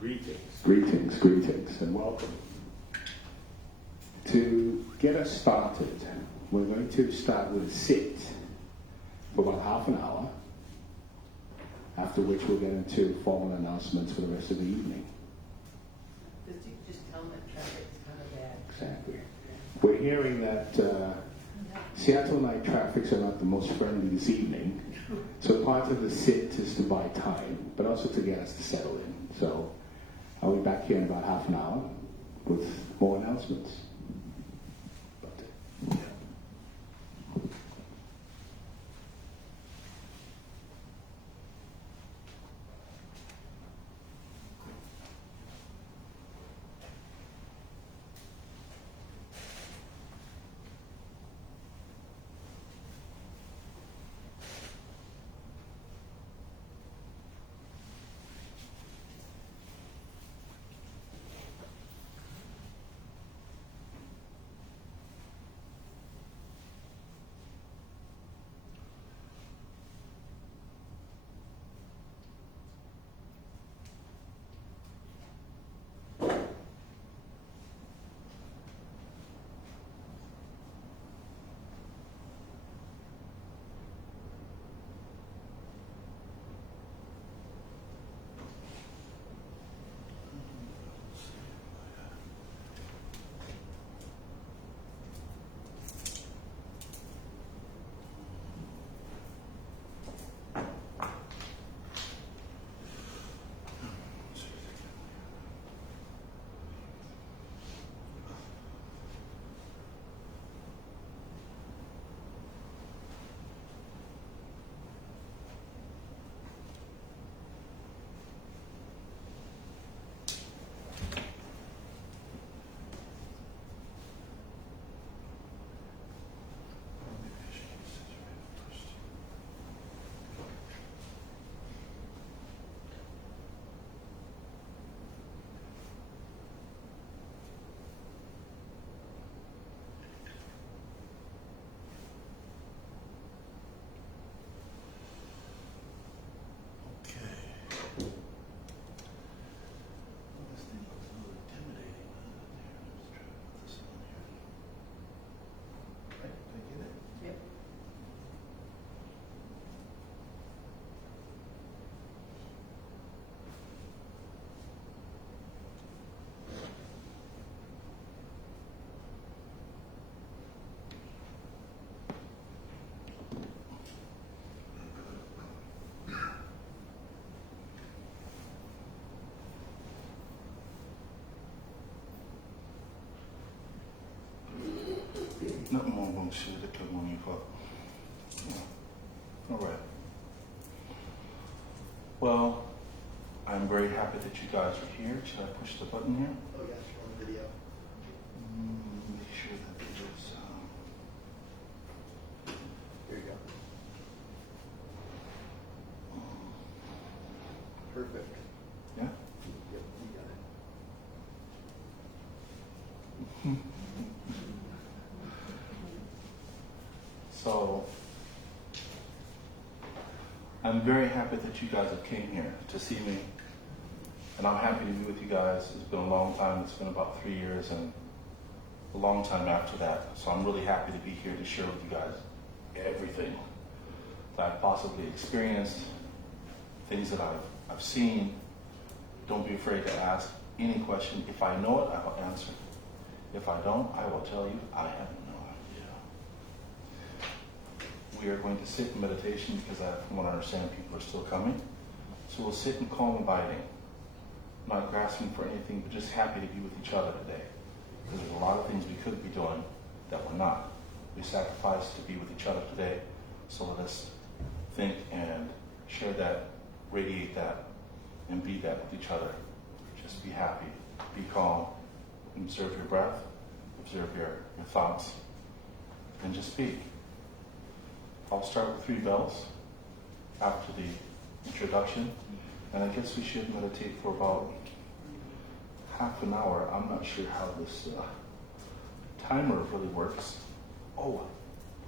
Greetings, and welcome. To get us started, we're going to start with a sit for about half an hour, after which we'll get into formal announcements for the rest of the evening. Did you just tell them that traffic is kind of bad? Exactly. We're hearing that Seattle night traffics are not the most friendly this evening, so part of the sit is to buy time, but also to get us to settle in. So I'll be back here in about half an hour with more announcements. Nothing more wrong with the club on your part. Alright. Well, I'm very happy that you guys are here. Should I push the button here? Oh yeah, on the video. Make sure that it is, Here you go. Perfect. yeah? Yep, you got it. So, I'm very happy that you guys have came here to see me, and I'm happy to be with you guys. It's been a long time. It's been about 3 years and a long time after that. So I'm really happy to be here to share with you guys everything that I've possibly experienced, things that I've seen. Don't be afraid to ask any question. If I know it, I will answer. If I don't, I will tell you I have no idea. We are going to sit in meditation because from what I understand, people are still coming. So we'll sit in calm abiding, not grasping for anything, but just happy to be with each other today. Because there's a lot of things we could be doing that we're not. We sacrificed to be with each other today, so let us think and share that, radiate that, and be that with each other. Just be happy, be calm, observe your breath, observe your thoughts, and just speak. I'll start with 3 bells after the introduction, and I guess we should meditate for about half an hour. I'm not sure how this timer really works. Oh,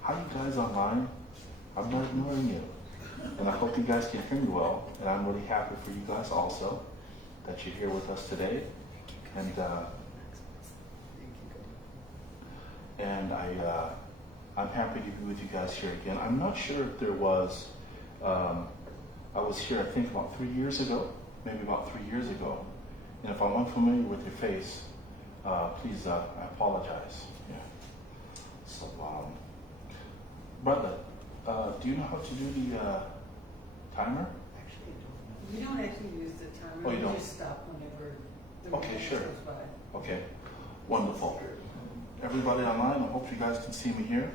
hi you guys online. I'm not ignoring you. And I hope you guys can hear me well, and I'm really happy for you guys also that you're here with us today. And I'm happy to be with you guys here again. I'm not sure if there was, I was here I think about 3 years ago, maybe about 3 years ago. And if I'm unfamiliar with your face, please, I apologize. Yeah. So, brother, do you know how to do the timer? Actually, we don't actually use the timer. Oh, you We don't? just stop whenever the Okay, minute sure. goes by. Okay, wonderful. Everybody online, I hope you guys can see me here.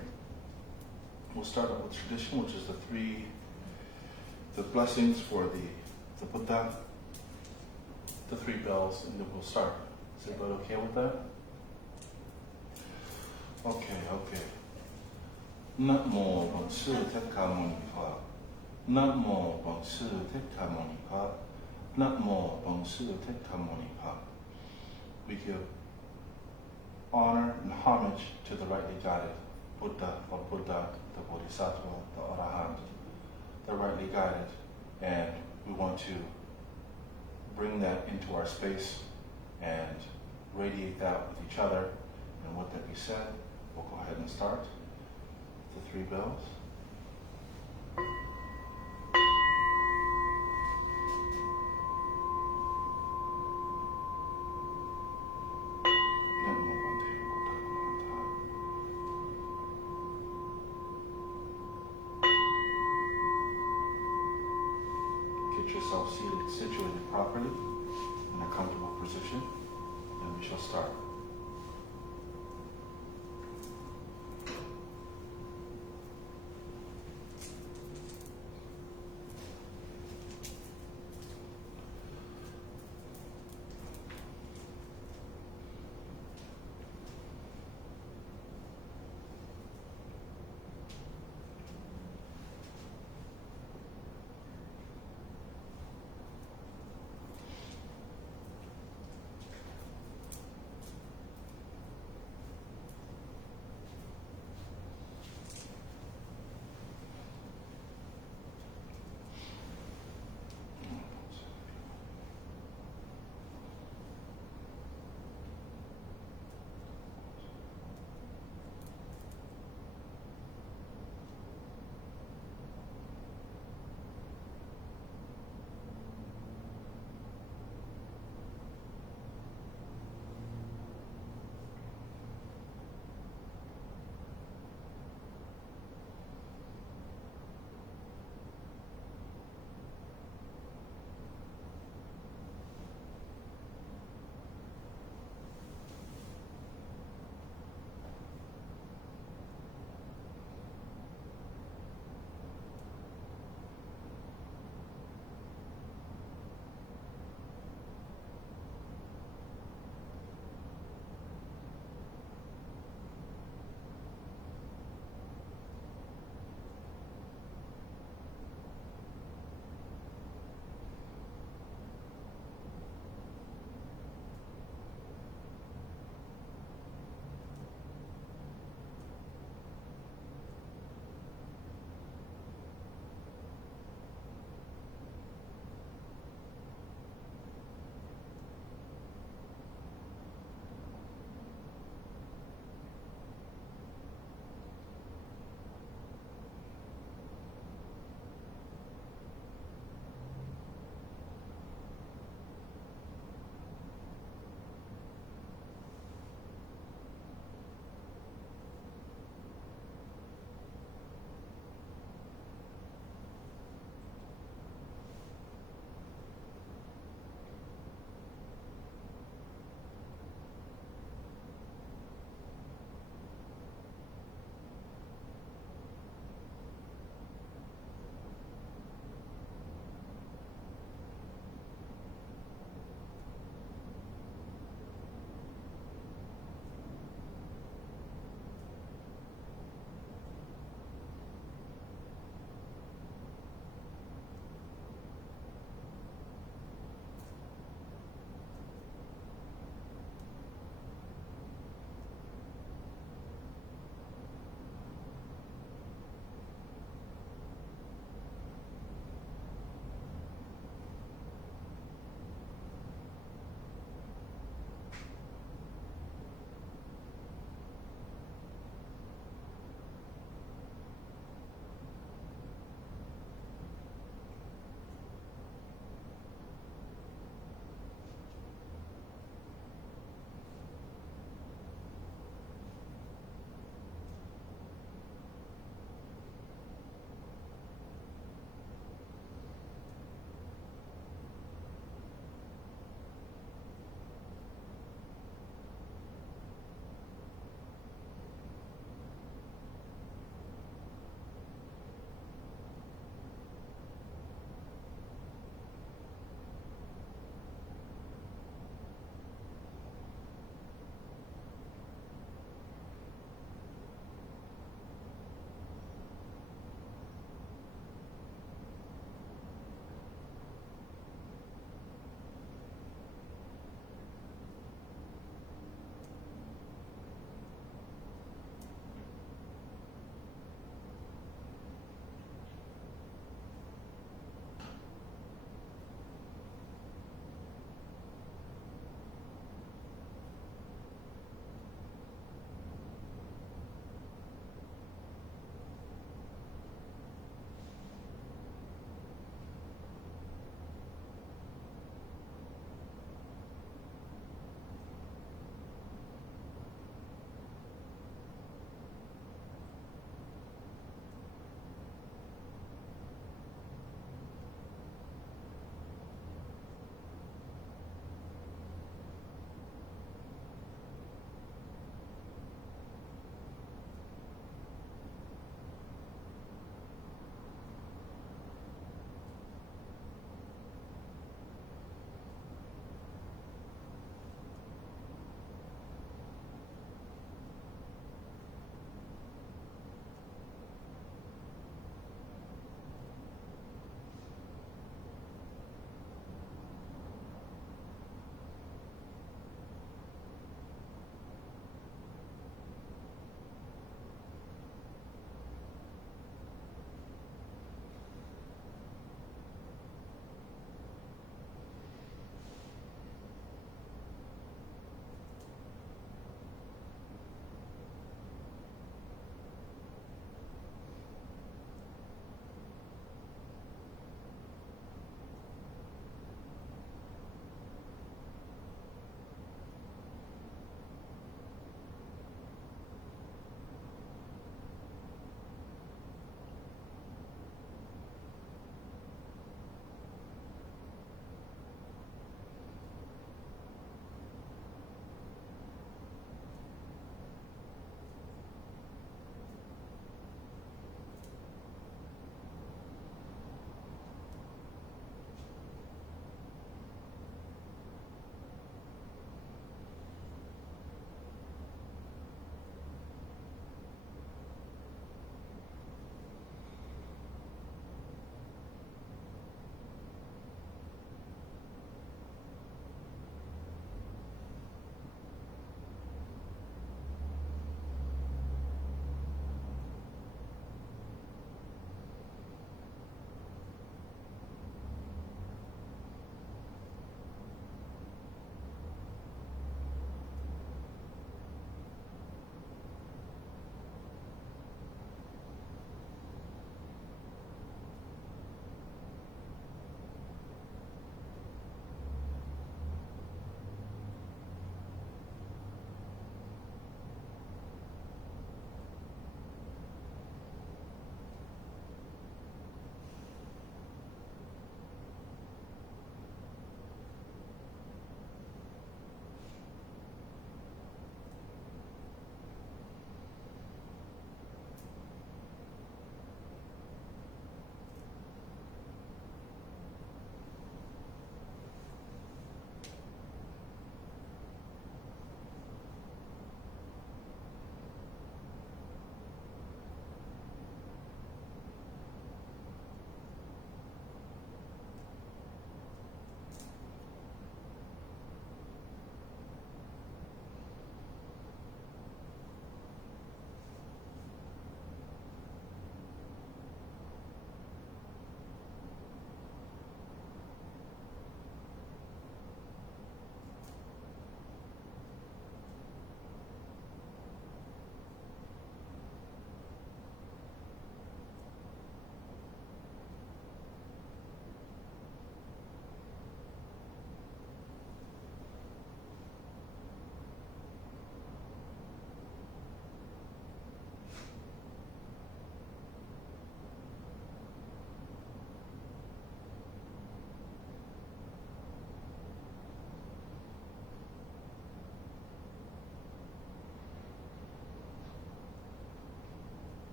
We'll start up with tradition, which is the blessings for the Buddha, the 3 bells, and then we'll start. Is everybody okay with that? Okay. Namo Bangsu Tekka Monipa. Namo Bangsu Tekka Monipa. Namo Bangsu Tekka Monipa. We give honor and homage to the rightly guided Buddha or Buddha, the Bodhisattva, the Arahant. They're rightly guided, and we want to bring that into our space and radiate that with each other. And with that being said, we'll go ahead and start the 3 bells. Get yourself seated, situated properly in a comfortable position, and we shall start.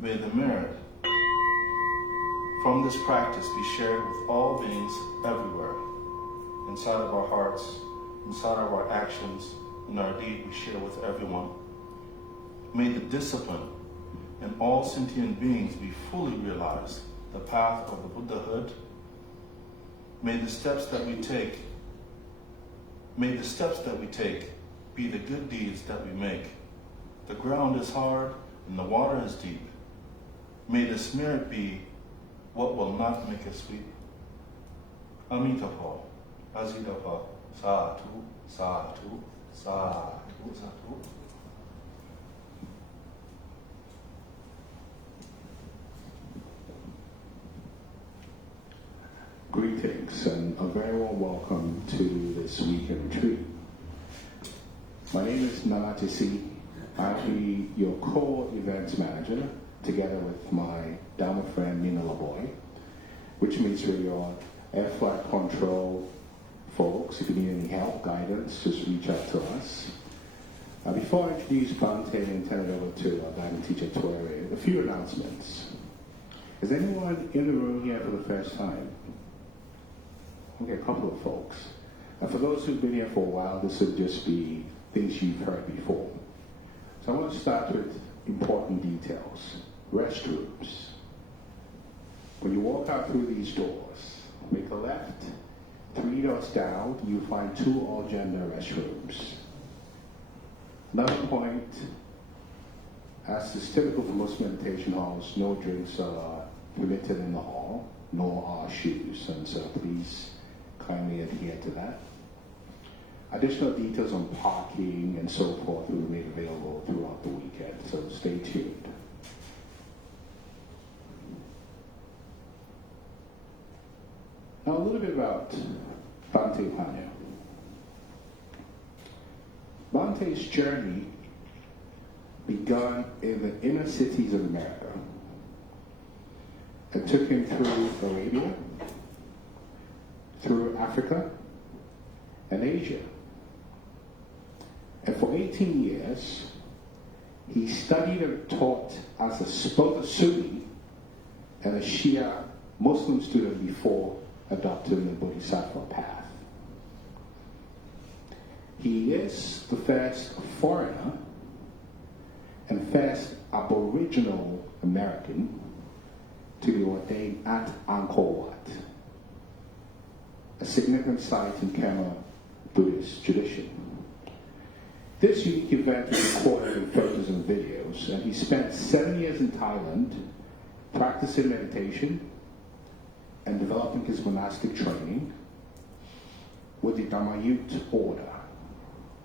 May the merit from this practice be shared with all beings everywhere, inside of our hearts, inside of our actions, in our deed we share with everyone. May the discipline in all sentient beings be fully realized, the path of the Buddhahood. May the steps that we take be the good deeds that we make. The ground is hard and the water is deep. May this merit be what will not make us weep. Amitabha, Azidabha, Sadhu, Sadhu, Sadhu, Sadhu. Greetings and a very warm welcome to this weekend retreat. My name is Nalatisi. I'll be your core events manager together with my Dharma friend Nina Laboy, which means we're your air flight control folks. If you need any help, guidance, just reach out to us. Before I introduce Bante and turn it over to our guidance teacher, Toire, a few announcements. Is anyone in the room here for the first time? Okay, a couple of folks. And for those who've been here for a while, this would just be things you've heard before. So I want to start with important details. Restrooms. When you walk out through these doors, make a left, 3 doors down, you'll find 2 all-gender restrooms. Another point, as is typical for most meditation halls, no drinks are permitted in the hall, nor are shoes, and so please kindly adhere to that. Additional details on parking and so forth will be made available throughout the weekend, so stay tuned. Now a little bit about Bhante Panya. Bhante's journey began in the inner cities of America. It took him through Arabia, through Africa, and Asia. And for 18 years, he studied and taught as both a Sunni and a Shia Muslim student before adopting the Bodhisattva path. He is the first foreigner and first Aboriginal American to be ordained at Angkor Wat, a significant site in Khmer Buddhist tradition. This unique event was recorded in photos and videos, and he spent 7 years in Thailand practicing meditation and developing his monastic training with the Dharmayut order.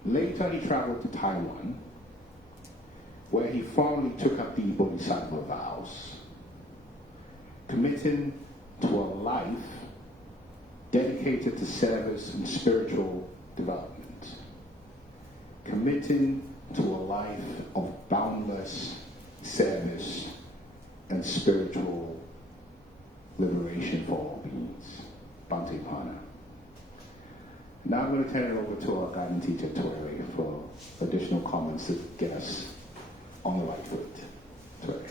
Later he traveled to Taiwan, where he formally took up the Bodhisattva vows, committing to a life dedicated to service and spiritual development, committing to a life of boundless service and spiritual liberation for all beings. Bhante Pana. Now I'm going to turn it over to our guidance teacher, Toire, for additional comments to get us on the right foot. Toire.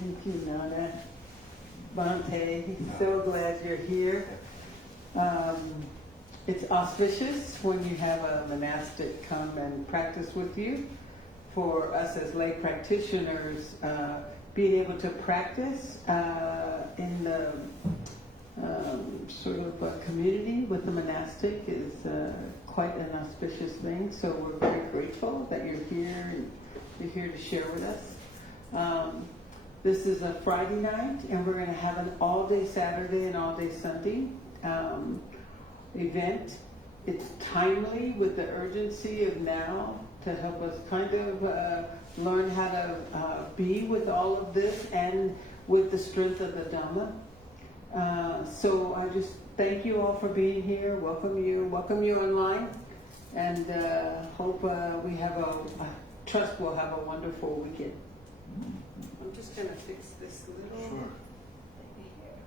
Thank you, Nana. Bhante, so glad you're here. It's auspicious when you have a monastic come and practice with you. For us as lay practitioners, being able to practice in the sort of a community with the monastic is quite an auspicious thing. So we're very grateful that you're here and you're here to share with us. This is a Friday night, and we're going to have an all-day Saturday and all-day Sunday event. It's timely with the urgency of now to help us kind of learn how to be with all of this and with the strength of the Dhamma. So I just thank you all for being here. Welcome you online, and hope we have trust we'll have a wonderful weekend. I'm just going to fix this little Sure. thing here.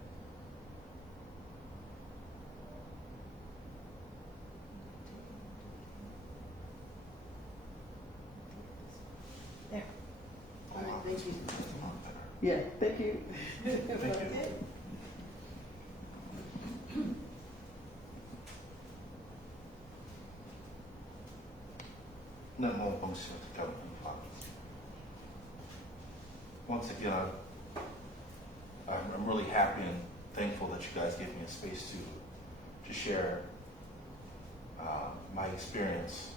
There. you. That's a lot better. Yeah, thank you. Thank you. Namo Bhagavate Gautam. Once again, I'm really happy and thankful that you guys gave me a space to share my experience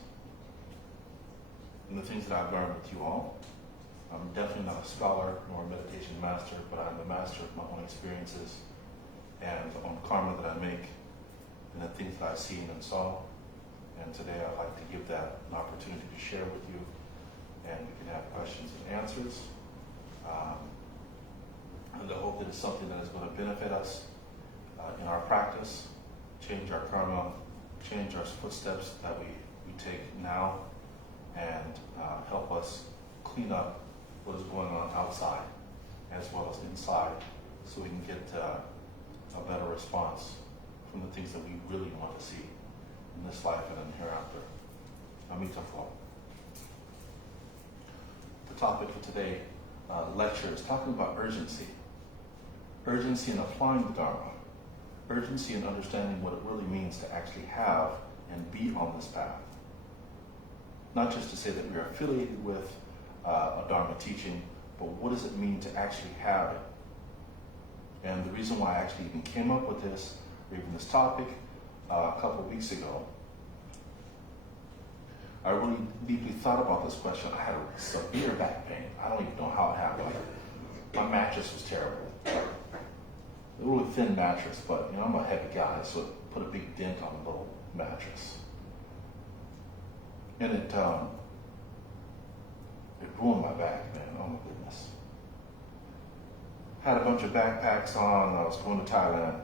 and the things that I've learned with you all. I'm definitely not a scholar nor a meditation master, but I'm the master of my own experiences and on karma that I make and the things that I've seen and saw. And today I'd like to give that an opportunity to share with you, and we can have questions and answers. And I hope that it's something that is going to benefit us in our practice, change our karma, change our footsteps that we take now, and help us clean up what is going on outside as well as inside, so we can get a better response from the things that we really want to see in this life and in hereafter. Amita Flow. The topic for today lecture is talking about urgency. Urgency in applying the Dharma. Urgency in understanding what it really means to actually have and be on this path. Not just to say that we are affiliated with a Dharma teaching, but what does it mean to actually have it? And the reason why I actually even came up with this, or even this topic, a couple of weeks ago, I really deeply thought about this question. I had a severe back pain. I don't even know how it happened. My mattress was terrible. A really thin mattress, but I'm a heavy guy, so it put a big dent on the little mattress. And it ruined my back, man. Oh my goodness. Had a bunch of backpacks on. I was going to Thailand.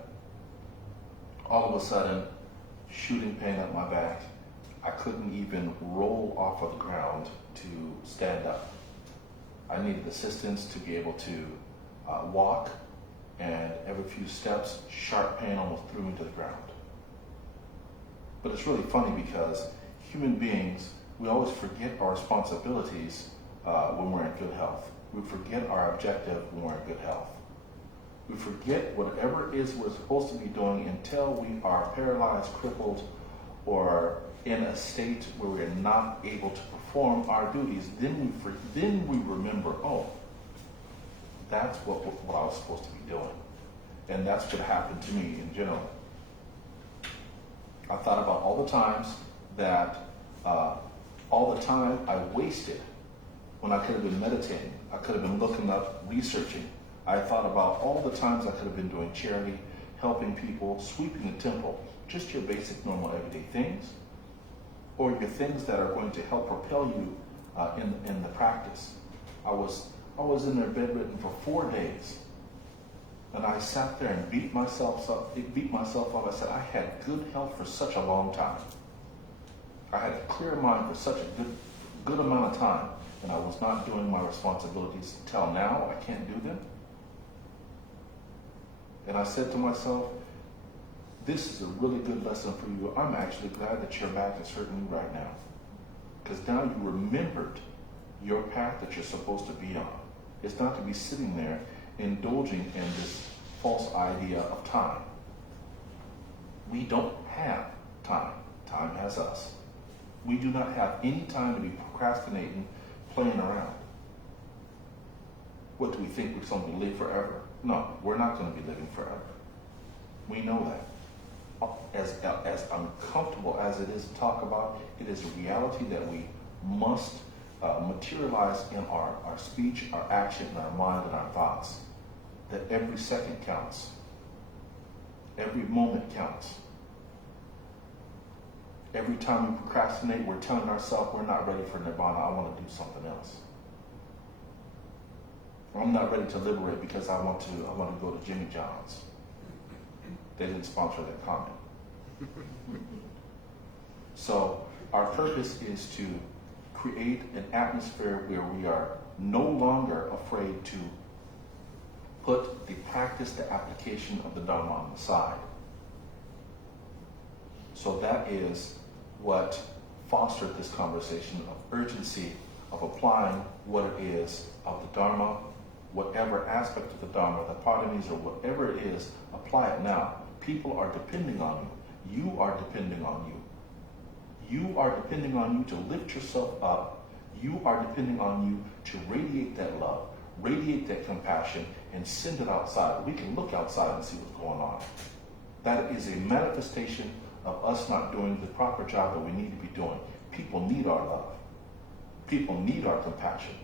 All of a sudden, shooting pain up my back. I couldn't even roll off of the ground to stand up. I needed assistance to be able to walk, and every few steps, sharp pain almost threw me to the ground. But it's really funny because human beings, we always forget our responsibilities when we're in good health. We forget our objective when we're in good health. We forget whatever it is we're supposed to be doing until we are paralyzed, crippled, or in a state where we're not able to perform our duties. Then we remember, oh, that's what I was supposed to be doing. And that's what happened to me in general. I thought about all the times that, all the time I wasted when I could have been meditating. I could have been looking up, researching. I thought about all the times I could have been doing charity, helping people, sweeping the temple, just your basic, normal, everyday things, or your things that are going to help propel you in the practice. I was in there bedridden for 4 days, and I sat there and beat myself up. I said, I had good health for such a long time. I had a clear mind for such a good amount of time, and I was not doing my responsibilities until now. I can't do them. And I said to myself, this is a really good lesson for you. I'm actually glad that your back is hurting you right now, because now you remembered your path that you're supposed to be on. It's not to be sitting there indulging in this false idea of time. We don't have time. Time has us. We do not have any time to be procrastinating, playing around. What do we think we're going to live forever? No, we're not going to be living forever. We know that. As uncomfortable as it is to talk about, it is a reality that we must materialize in our speech, our action, and our mind and our thoughts. That every second counts. Every moment counts. Every time we procrastinate, we're telling ourselves we're not ready for nirvana. I want to do something else. I'm not ready to liberate because I want to go to Jimmy John's. They didn't sponsor that comment. So our purpose is to create an atmosphere where we are no longer afraid to put the practice, the application of the Dharma on the side. So that is what fostered this conversation of urgency of applying what it is of the Dharma, whatever aspect of the Dharma, the parties or whatever it is, apply it now. People are depending on you. You are depending on you. You are depending on you to lift yourself up. You are depending on you to radiate that love, radiate that compassion, and send it outside. We can look outside and see what's going on. That is a manifestation of us not doing the proper job that we need to be doing. People need our love. People need our compassion.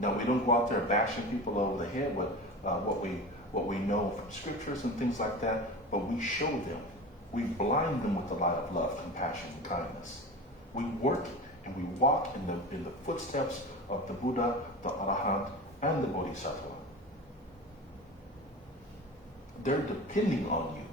Now, we don't go out there bashing people over the head with what we know from scriptures and things like that, but we show them. We blind them with the light of love, compassion, and kindness. We work and we walk in the footsteps of the Buddha, the Arahant, and the Bodhisattva. They're depending on you.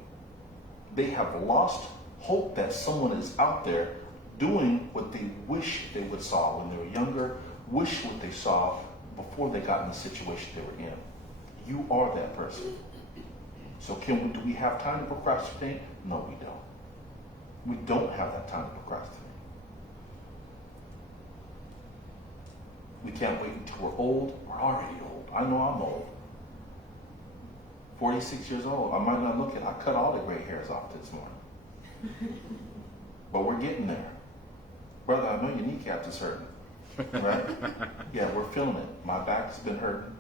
They have lost hope that someone is out there doing what they wish they would saw when they were younger, wish what they saw before they got in the situation they were in. You are that person. So do we have time to procrastinate? No, we don't. We don't have that time to procrastinate. We can't wait until we're old. We're already old. I know I'm old. 46 years old. I might not look it. I cut all the gray hairs off this morning. But we're getting there. Brother, I know your kneecaps is hurting. Right? Yeah, we're feeling it. My back has been hurting.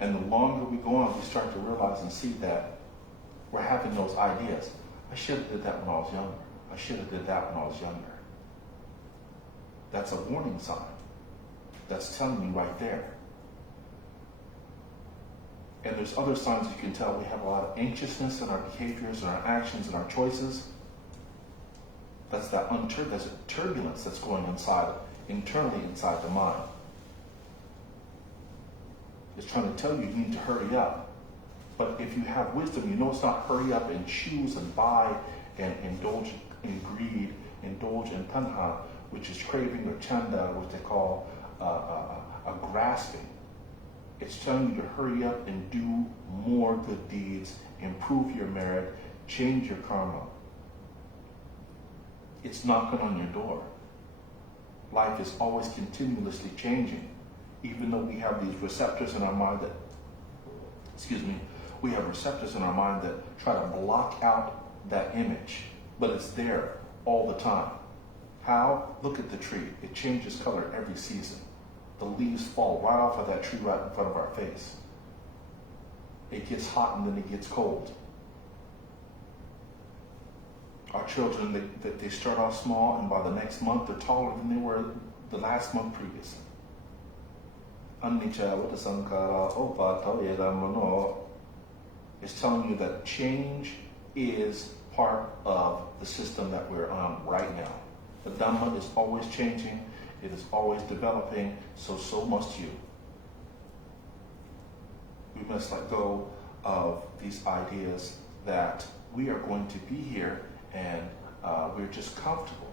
And the longer we go on, we start to realize and see that we're having those ideas. I should have did that when I was younger. I should have did that when I was younger. That's a warning sign. That's telling you right there. And there's other signs you can tell. We have a lot of anxiousness in our behaviors and our actions and our choices. That's there's a turbulence that's going internally inside the mind. It's trying to tell you need to hurry up. But if you have wisdom, you know it's not hurry up and choose and buy and indulge in greed, indulge in tanha, which is craving, or chanda, which they call a grasping. It's telling you to hurry up and do more good deeds, improve your merit, change your karma. It's knocking on your door. Life is always continuously changing. Even though we have these receptors in our mind we have receptors in our mind that try to block out that image, but it's there all the time. How? Look at the tree. It changes color every season. The leaves fall right off of that tree right in front of our face. It gets hot and then it gets cold. Our children, they start off small, and by the next month they're taller than they were the last month previously. It's telling you that change is part of the system that we're on right now. The Dhamma is always changing. It is always developing, so must you. We must let go of these ideas that we are going to be here and we're just comfortable.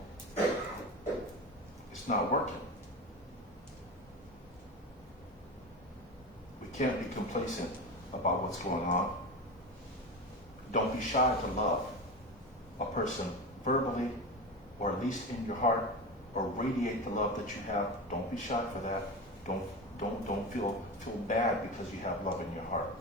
It's not working. We can't be complacent about what's going on. Don't be shy to love a person verbally, or at least in your heart, or radiate the love that you have. Don't be shy for that. Don't feel bad because you have love in your heart.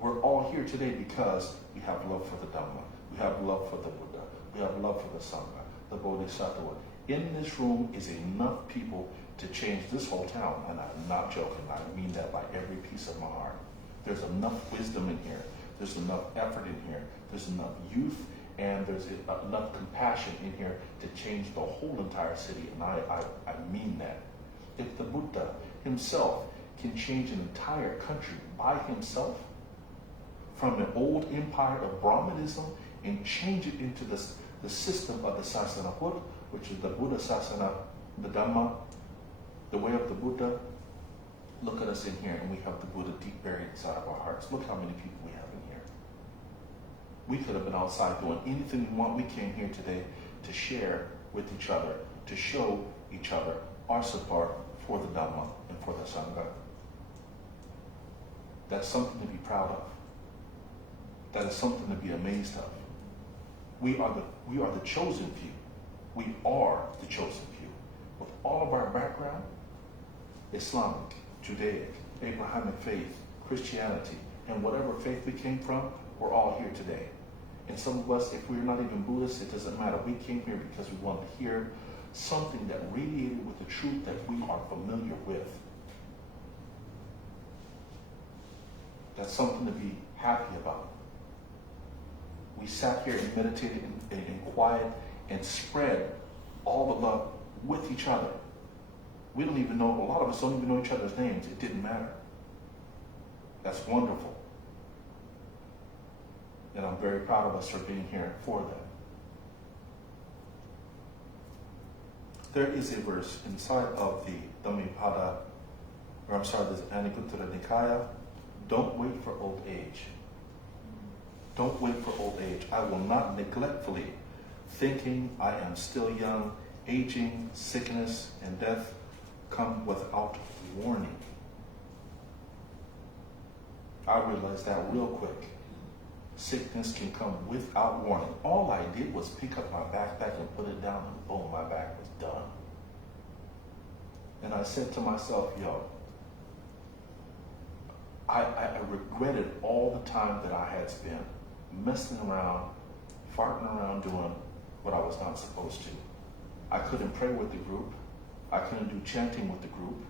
We're all here today because we have love for the Dhamma. We have love for the Buddha. We have love for the Sangha, the Bodhisattva. In this room is enough people to change this whole town, and I'm not joking. I mean that by every piece of my heart. There's enough wisdom in here. There's enough effort in here. There's enough youth, and there's enough compassion in here to change the whole entire city, and I mean that. If the Buddha himself can change an entire country by himself, from an old empire of Brahmanism, and change it into the system of the Sasana Buddha, which is the Buddha Sasana, the Dhamma, the way of the Buddha. Look at us in here, and we have the Buddha deep buried inside of our hearts. Look how many people we have in here. We could have been outside doing anything we want. We came here today to share with each other, to show each other our support for the Dhamma and for the Sangha. That's something to be proud of. That is something to be amazed of. We are the chosen few. We are the chosen few. With all of our background, Islamic, Judaic, Abrahamic faith, Christianity, and whatever faith we came from, we're all here today. And some of us, if we're not even Buddhists, it doesn't matter. We came here because we wanted to hear something that radiated with the truth that we are familiar with. That's something to be happy about. We sat here and meditated in quiet and spread all the love with each other. We don't even know, a lot of us don't even know each other's names. It didn't matter. That's wonderful. And I'm very proud of us for being here for that. There is a verse inside of the Dhammapada, the Aniputara Nikaya, don't wait for old age. Don't wait for old age. I will not neglectfully, thinking I am still young, aging, sickness, and death come without warning. I realized that real quick. Sickness can come without warning. All I did was pick up my backpack and put it down, and boom, my back was done. And I said to myself, I regretted all the time that I had spent messing around, farting around, doing what I was not supposed to. I couldn't pray with the group. I couldn't do chanting with the group.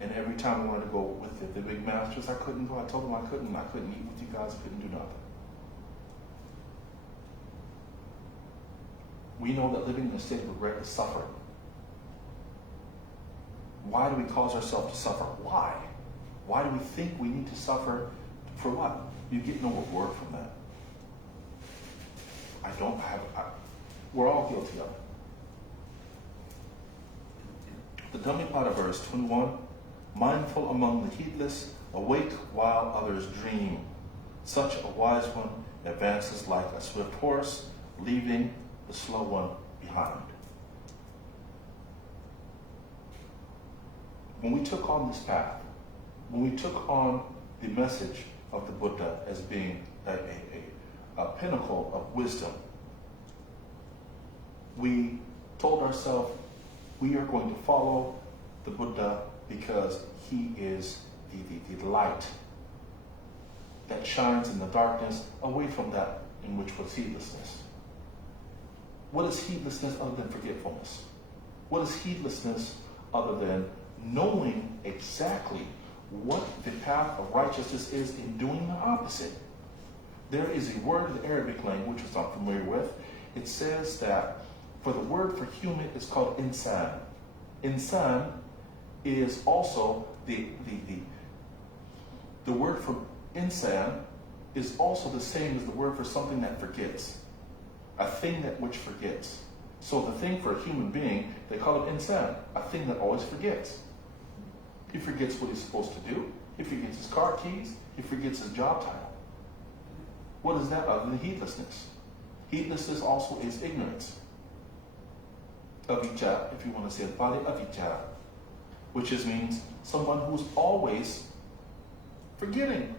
And every time I wanted to go with the big masters, I couldn't go. I told them I couldn't eat with you guys. I couldn't do nothing. We know that living in a state of regret is suffering. Why do we cause ourselves to suffer? Why? Why do we think we need to suffer? For what? You get no reward from that. We're all guilty of it. The Dhammapada verse 21, mindful among the heedless, awake while others dream. Such a wise one advances like a swift horse, leaving the slow one behind. When we took on this path, when we took on the message of the Buddha as being a pinnacle of wisdom, we told ourselves we are going to follow the Buddha because he is the light that shines in the darkness, away from that in which was heedlessness. What is heedlessness other than forgetfulness? What is heedlessness other than knowing exactly what the path of righteousness is in doing the opposite? There is a word in the Arabic language, which I'm familiar with. It says that for the word for human is called insan. Insan is also the word for insan is also the same as the word for something that forgets. A thing that which forgets. So the thing for a human being, they call it insan, a thing that always forgets. He forgets what he's supposed to do. He forgets his car keys. He forgets his job title. What is that other than heedlessness? Heedlessness also is ignorance. Avijja, if you want to say it, Pali avijja, which means someone who's always forgetting.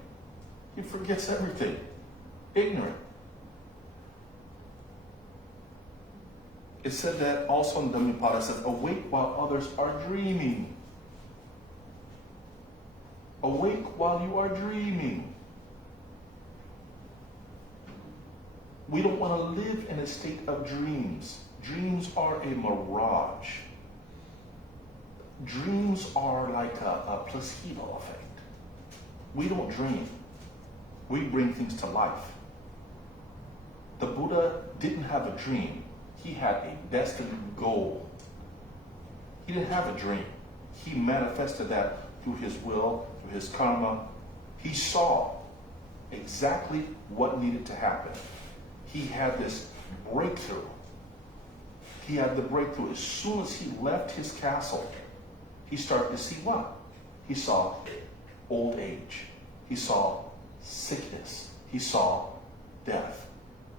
He forgets everything. Ignorant. It said that also in the Dhammapada, it says, awake while others are dreaming. Awake while you are dreaming. We don't want to live in a state of dreams. Dreams are a mirage. Dreams are like a placebo effect. We don't dream. We bring things to life. The Buddha didn't have a dream. He had a destined goal. He didn't have a dream. He manifested that through his will, through his karma. He saw exactly what needed to happen. He had this breakthrough. He had the breakthrough. As soon as he left his castle, he started to see what? He saw old age. He saw sickness. He saw death.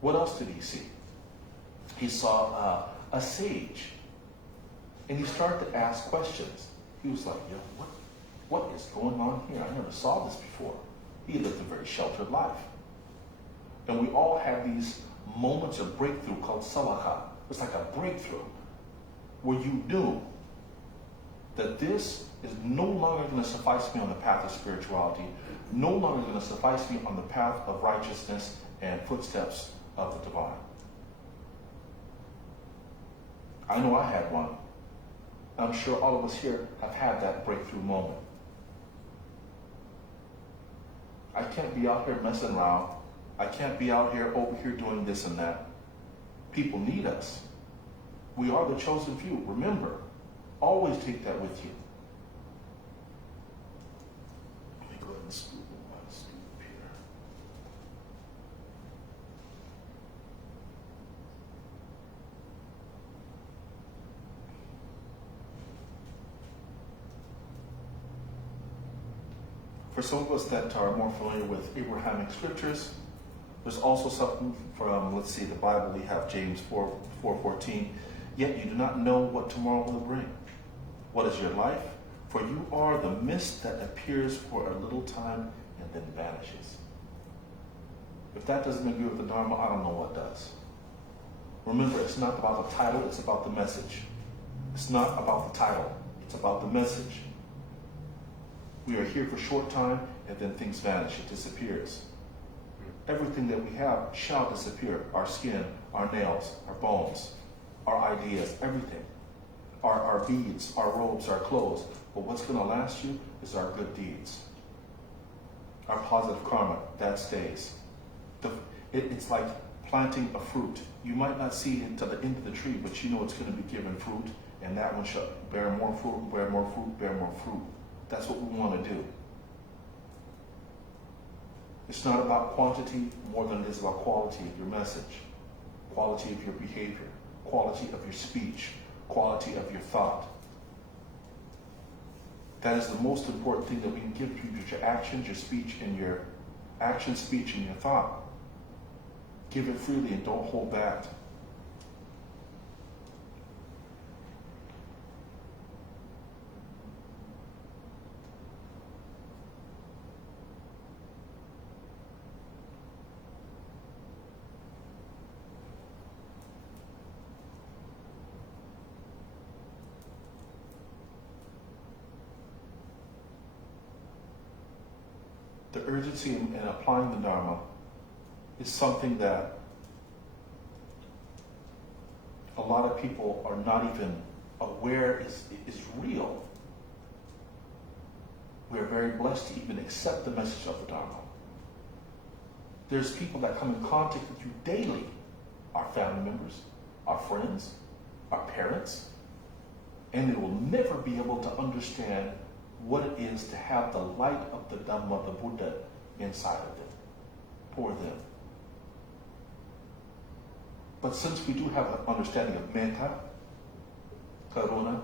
What else did he see? He saw a sage. And he started to ask questions. He was like, what is going on here? I never saw this before. He lived a very sheltered life. And we all have these moments of breakthrough called salaka. It's like a breakthrough where you knew that this is no longer going to suffice me on the path of spirituality, no longer going to suffice me on the path of righteousness and footsteps of the divine. I know I had one. I'm sure all of us here have had that breakthrough moment. I can't be out here messing around. I can't be out here over here doing this and that. People need us. We are the chosen few. Remember, always take that with you. Let me go ahead and scoop one scoop here. For some of us that are more familiar with Abrahamic scriptures, there's also something from, let's see, the Bible. We have James 4:14. Yet you do not know what tomorrow will bring. What is your life? For you are the mist that appears for a little time and then vanishes. If that doesn't agree with the Dharma, I don't know what does. Remember, it's not about the title, it's about the message. It's not about the title, it's about the message. We are here for a short time and then things vanish, it disappears. Everything that we have shall disappear. Our skin, our nails, our bones, our ideas, everything. Our beads, our robes, our clothes. But what's going to last you is our good deeds. Our positive karma, that stays. It's like planting a fruit. You might not see it to the end of the tree, but you know it's going to be giving fruit, and that one shall bear more fruit, bear more fruit, bear more fruit. That's what we want to do. It's not about quantity more than it is about quality of your message, quality of your behavior, quality of your speech, quality of your thought. That is the most important thing that we can give you, your actions, your speech, and your action, speech, and your thought. Give it freely and don't hold back. The urgency in applying the Dharma is something that a lot of people are not even aware is real. We are very blessed to even accept the message of the Dharma. There's people that come in contact with you daily, our family members, our friends, our parents, and they will never be able to understand what it is to have the light of the Dhamma, the Buddha, inside of them, for them. But since we do have an understanding of metta, karuna,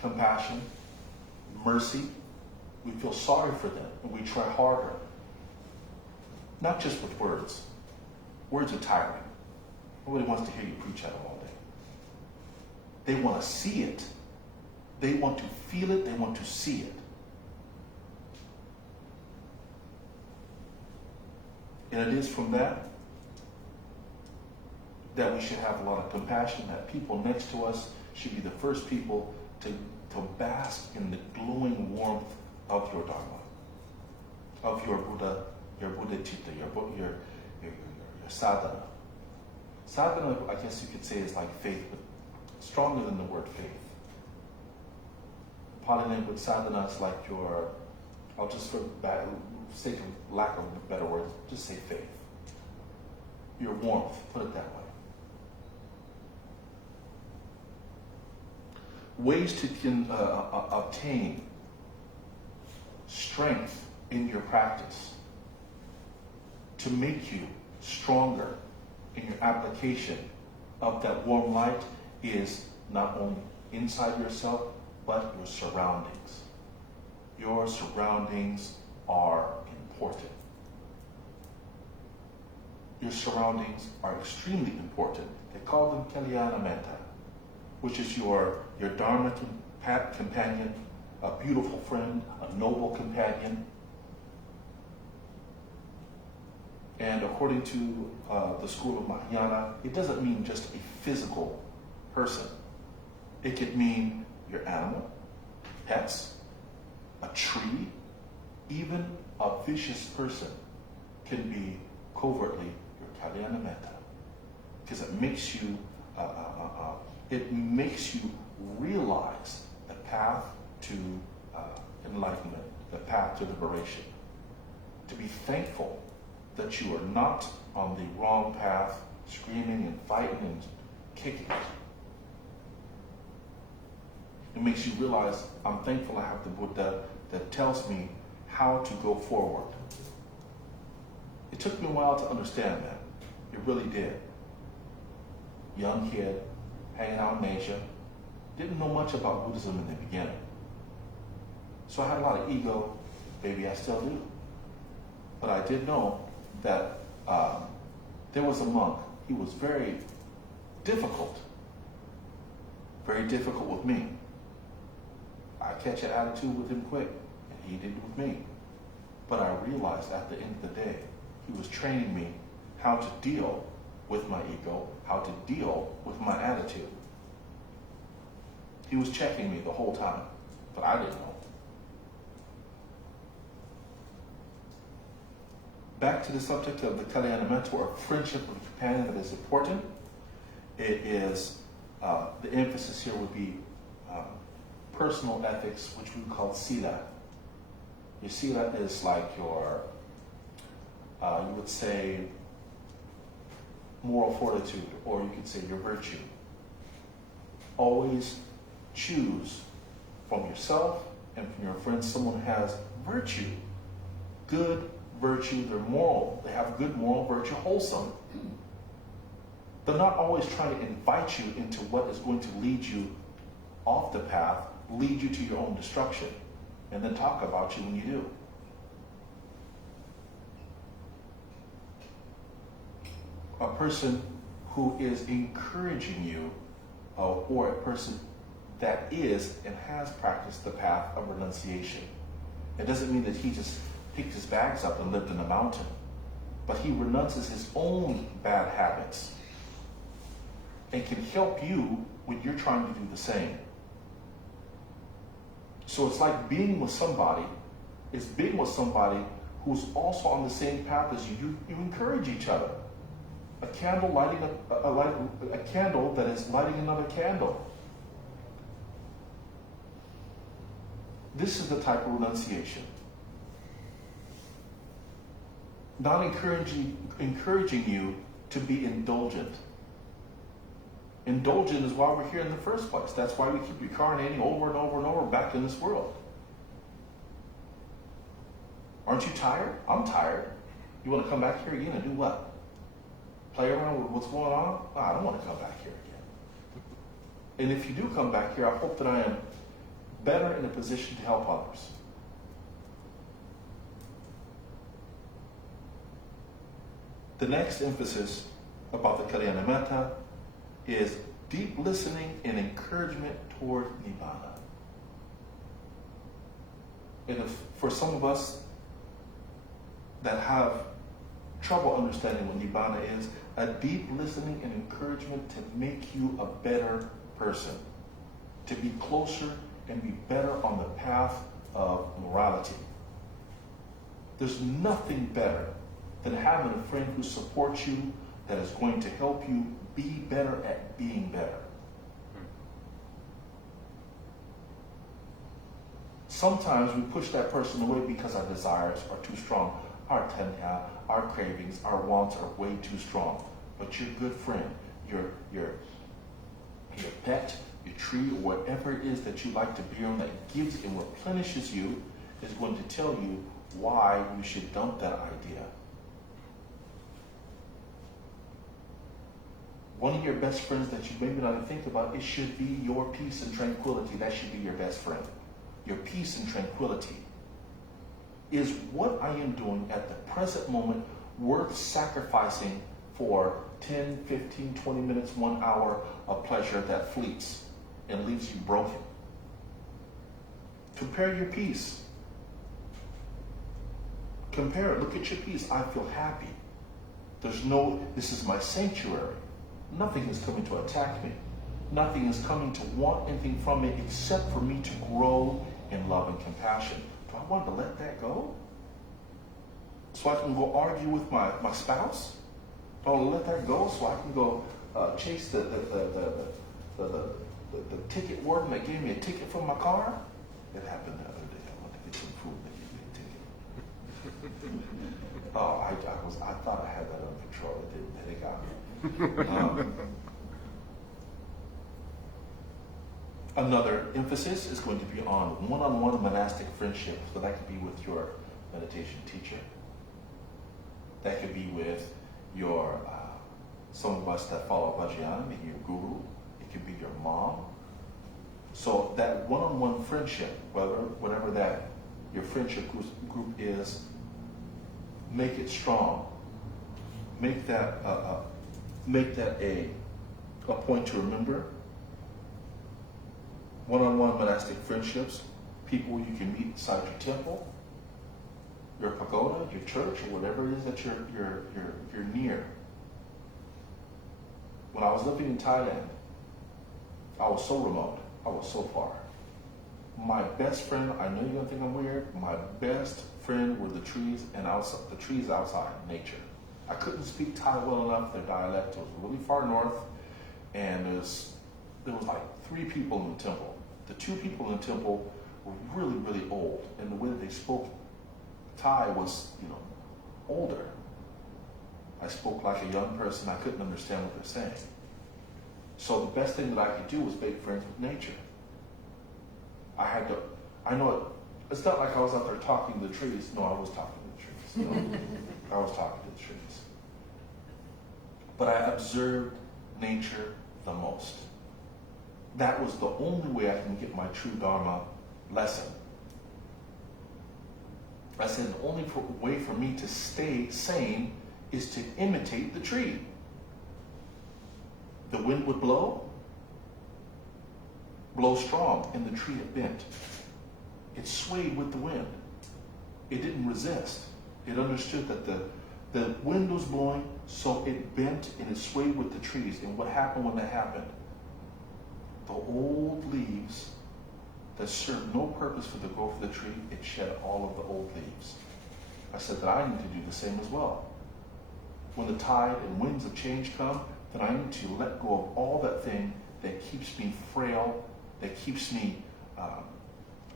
compassion, mercy, we feel sorry for them and we try harder. Not just with words. Words are tiring. Nobody wants to hear you preach at them all day. They want to see it. They want to feel it. They want to see it. And it is from that we should have a lot of compassion, that people next to us should be the first people to bask in the glowing warmth of your Dharma, of your Buddha, your Buddhicitta, your sadhana. Sadhana, I guess you could say, is like faith, but stronger than the word faith. Pali language sadhana is like your, I'll just for sake of lack of a better word, just say faith. Your warmth, put it that way. Ways to obtain strength in your practice, to make you stronger in your application of that warm light, is not only inside yourself, but your surroundings. Your surroundings are important. Your surroundings are extremely important. They call them Kalyana Metta, which is your Dharma companion, a beautiful friend, a noble companion. And according to the school of Mahayana, it doesn't mean just a physical person. It could mean your animal, pets, a tree, even a vicious person can be covertly your Kalyanametta, because it makes you realize the path to enlightenment, the path to liberation. To be thankful that you are not on the wrong path, screaming and fighting and kicking. It makes you realize, I'm thankful I have the Buddha that tells me how to go forward. It took me a while to understand that. It really did. Young kid, hanging out in Asia, didn't know much about Buddhism in the beginning. So I had a lot of ego, maybe I still do. But I did know that there was a monk. He was very difficult with me. I catch an attitude with him quick, and he did with me. But I realized at the end of the day, he was training me how to deal with my ego, how to deal with my attitude. He was checking me the whole time, but I didn't know. Back to the subject of the Kalyanametta, or friendship with a companion, that is important. It is, the emphasis here would be personal ethics, which we call sila. Your sila is like your, you would say, moral fortitude, or you could say your virtue. Always choose from yourself and from your friends someone who has virtue, good virtue, they're moral, they have good moral virtue, wholesome. They're not always trying to invite you into what is going to lead you off the path, lead you to your own destruction, and then talk about you when you do. A person who is encouraging you, or a person that is and has practiced the path of renunciation. It doesn't mean that he just picked his bags up and lived in a mountain, but he renounces his own bad habits and can help you when you're trying to do the same. So it's like being with somebody, it's being with somebody who's also on the same path as you. You encourage each other. A candle lighting a candle that is lighting another candle. This is the type of renunciation. Not encouraging you to be indulgent. Indulgent is why we're here in the first place. That's why we keep reincarnating over and over and over back in this world. Aren't you tired? I'm tired. You want to come back here again and do what? Play around with what's going on? No, I don't want to come back here again. And if you do come back here, I hope that I am better in a position to help others. The next emphasis about the Kalyanametta is deep listening and encouragement toward Nibbana. And for some of us that have trouble understanding what Nibbana is, a deep listening and encouragement to make you a better person, to be closer and be better on the path of morality. There's nothing better than having a friend who supports you, that is going to help you be better at being better. Sometimes we push that person away because our desires are too strong. Our tanya, our cravings, our wants are way too strong. But your good friend, your pet, your tree, or whatever it is that you like to be on, that gives and replenishes you, is going to tell you why you should dump that idea. One of your best friends that you maybe not even think about, it should be your peace and tranquility. That should be your best friend. Your peace and tranquility. Is what I am doing at the present moment worth sacrificing for 10, 15, 20 minutes, 1 hour of pleasure that fleets and leaves you broken? Compare your peace. Compare it. Look at your peace. I feel happy. This is my sanctuary. Nothing is coming to attack me. Nothing is coming to want anything from me except for me to grow in love and compassion. Do I want to let that go? So I can go argue with my spouse? Do I want to let that go so I can go chase the ticket warden that gave me a ticket for my car? It happened the other day. I went to get some food and they gave me a ticket. Oh, I thought I had that under control. It didn't. They got me. Another emphasis is going to be on one-on-one monastic friendship. So that could be with your meditation teacher. That could be with your, some of us that follow Vajrayana, maybe your guru. It could be your mom. So that one-on-one friendship, whatever that your friendship group is, make it strong. Make that a point to remember. One-on-one monastic friendships, people you can meet inside your temple, your pagoda, your church, or whatever it is that you're near. When I was living in Thailand, I was so remote. I was so far. My best friend, I know you're gonna think I'm weird, my best friend were the trees and the trees outside, nature. I couldn't speak Thai well enough, their dialect was really far north, and there was like 3 people in the temple. The 2 people in the temple were really, really old, and the way that they spoke Thai was, older. I spoke like a young person. I couldn't understand what they're saying. So the best thing that I could do was make friends with nature. It's not like I was out there talking to the trees. No, I was talking to the trees. I was talking to the trees. But I observed nature the most. That was the only way I can get my true Dharma lesson. I said the only way for me to stay sane is to imitate the tree. The wind would blow strong, and the tree had bent. It swayed with the wind. It didn't resist. It understood that the wind was blowing, so it bent and it swayed with the trees. And what happened when that happened? The old leaves that served no purpose for the growth of the tree, it shed all of the old leaves. I said that I need to do the same as well. When the tide and winds of change come, then I need to let go of all that thing that keeps me frail, that keeps me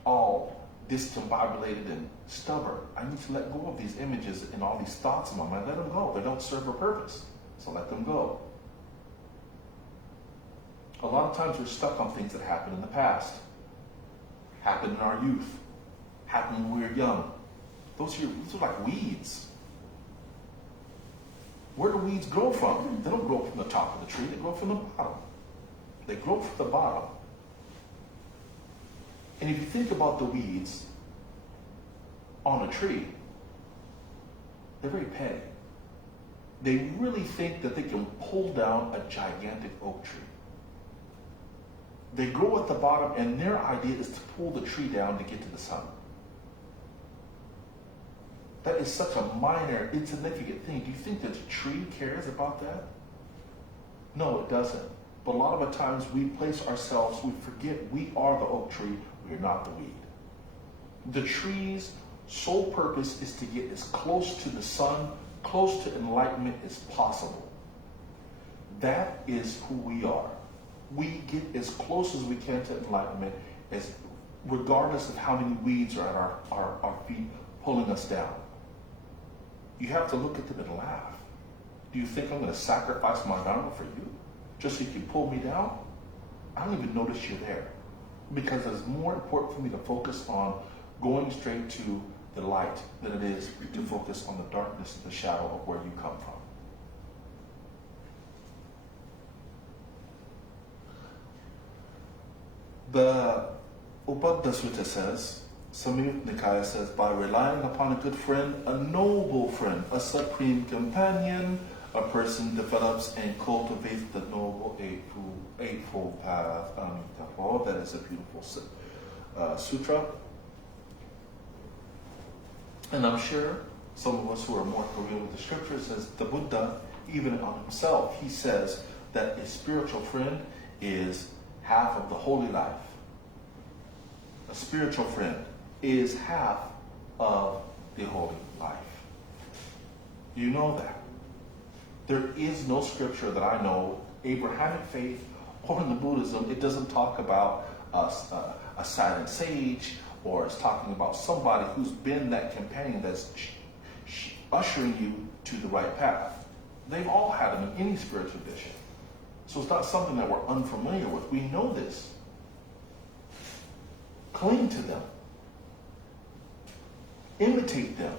all discombobulated and stubborn. I need to let go of these images and all these thoughts in my mind. Let them go. They don't serve a purpose. So let them go. A lot of times we're stuck on things that happened in the past. Happened in our youth. Happened when we were young. Those are like weeds. Where do weeds grow from? They don't grow from the top of the tree. They grow from the bottom. They grow from the bottom. And if you think about the weeds on a tree, they're very petty. They really think that they can pull down a gigantic oak tree. They grow at the bottom, and their idea is to pull the tree down to get to the sun. That is such a minor, insignificant thing. Do you think that the tree cares about that? No, it doesn't. But a lot of the times we place ourselves, we forget we are the oak tree, we are not the weed. The tree's sole purpose is to get as close to the sun, close to enlightenment as possible. That is who we are. We get as close as we can to enlightenment, regardless of how many weeds are at our feet pulling us down. You have to look at them and laugh. Do you think I'm going to sacrifice my Dharma for you just so you can pull me down? I don't even notice you're there, because it's more important for me to focus on going straight to the light than it is to focus on the darkness and the shadow of where you come from. The Upadda Sutta says, Samyutta Nikaya says, by relying upon a good friend, a noble friend, a supreme companion, a person develops and cultivates the noble eightfold path. That is a beautiful sutra. And I'm sure Some of us who are more familiar with the scriptures, says the Buddha, even on himself, he says that a spiritual friend is half of the holy life. A spiritual friend is half of the holy life. You know that. There is no scripture that I know, Abrahamic faith or in the Buddhism, it doesn't talk about a silent sage, or it's talking about somebody who's been that companion that's ushering you to the right path. They've all had them in any spiritual tradition. So it's not something that we're unfamiliar with. We know this. Cling to them. Imitate them.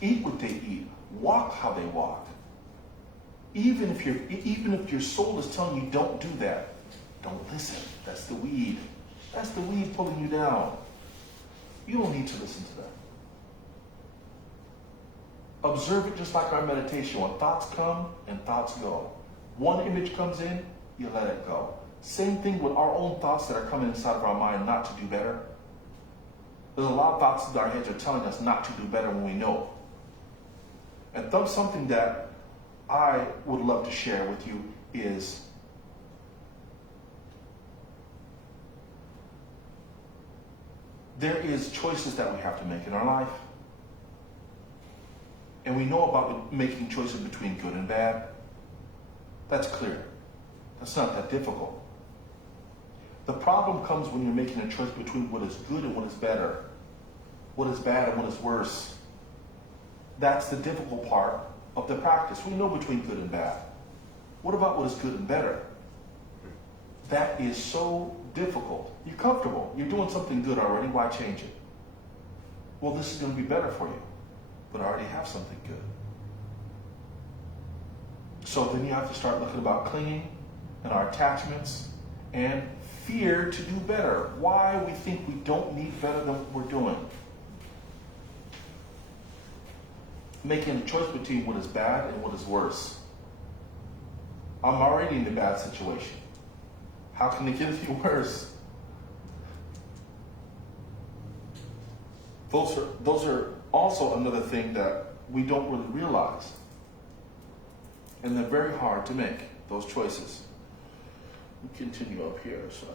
Eat what they eat. Walk how they walk. Even if your soul is telling you don't do that, don't listen. That's the weed. That's the weed pulling you down. You don't need to listen to that. Observe it just like our meditation. When thoughts come and thoughts go. One image comes in, you let it go. Same thing with our own thoughts that are coming inside of our mind not to do better. There's a lot of thoughts in our heads are telling us not to do better when we know. And something that I would love to share with you is there is choices that we have to make in our life. And we know about making choices between good and bad. That's clear. That's not that difficult. The problem comes when you're making a choice between what is good and what is better. What is bad and what is worse. That's the difficult part of the practice. We know between good and bad. What about what is good and better? That is so difficult. You're comfortable. You're doing something good already. Why change it? Well, this is going to be better for you. But I already have something good. So then you have to start looking about clinging and our attachments and fear to do better. Why we think we don't need better than what we're doing. Making a choice between what is bad and what is worse. I'm already in a bad situation. How can it get any worse? Those are also another thing that we don't really realize. And they're very hard to make, those choices. We continue up here, so.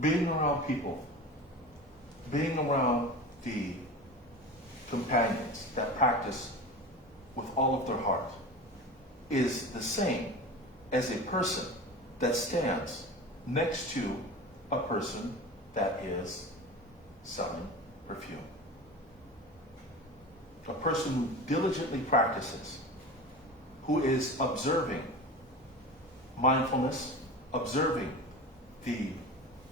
Being around people, being around the companions that practice with all of their heart is the same as a person that stands next to a person that is selling perfume. A person who diligently practices, who is observing mindfulness, observing the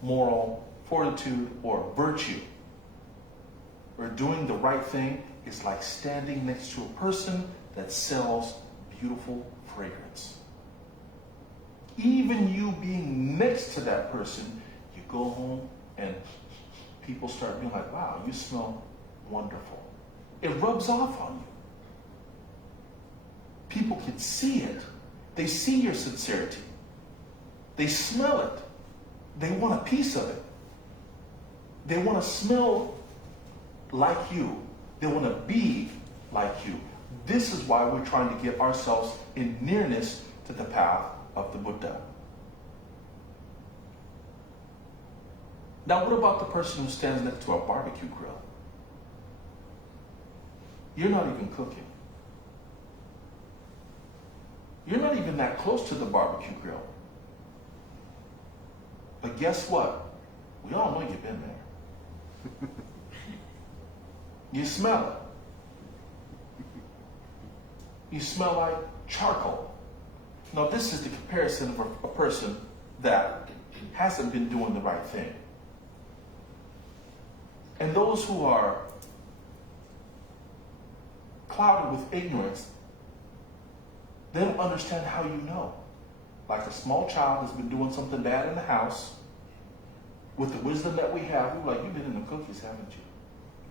moral fortitude or virtue, or doing the right thing, is like standing next to a person that sells beautiful fragrance. Even you being next to that person, you go home and people start being like, wow, you smell wonderful. It rubs off on you. People can see it. They see your sincerity. They smell it. They want a piece of it. They want to smell like you. They want to be like you. This is why we're trying to get ourselves in nearness to the path of the Buddha. Now, what about the person who stands next to a barbecue grill? You're not even cooking. You're not even that close to the barbecue grill. But guess what? We all know you've been there. You smell it. You smell like charcoal. Now, this is the comparison of a person that hasn't been doing the right thing. And those who are clouded with ignorance, they don't understand how you know. Like a small child has been doing something bad in the house, with the wisdom that we have, we're like, you've been in the cookies, haven't you?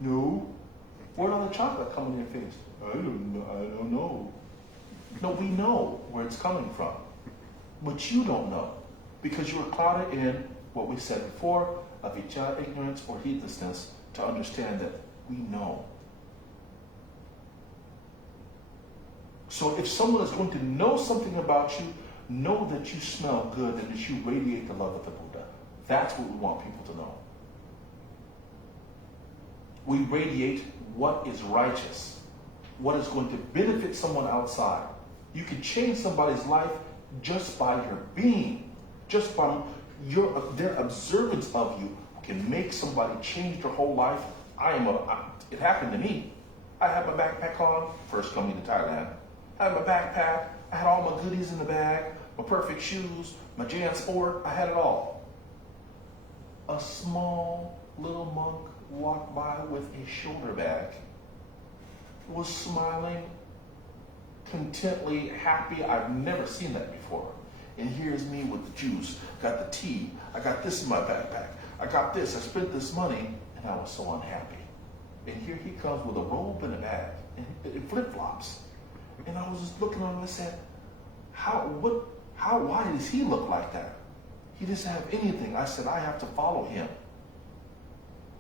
No. Where all the chocolate coming in your face? I don't know. No, we know where it's coming from. But you don't know. Because you were clouded in what we said before, avijja, ignorance or heedlessness, to understand that we know. So if someone is going to know something about you, know that you smell good and that you radiate the love of the Buddha. That's what we want people to know. We radiate what is righteous, what is going to benefit someone outside. You can change somebody's life just by your being, just by their observance of you can make somebody change their whole life. It happened to me. I had my backpack on, first coming to Thailand. I had my backpack, I had all my goodies in the bag, my perfect shoes, my Jan Sport, I had it all. A small little monk walked by with a shoulder bag, was smiling, contently, happy. I've never seen that before. And here's me with the juice, got the tea, I got this in my backpack, I got this, I spent this money, and I was so unhappy. And here he comes with a robe and a bag, and flip-flops. And I was just looking at him and I said, why does he look like that? He doesn't have anything. I said, I have to follow him.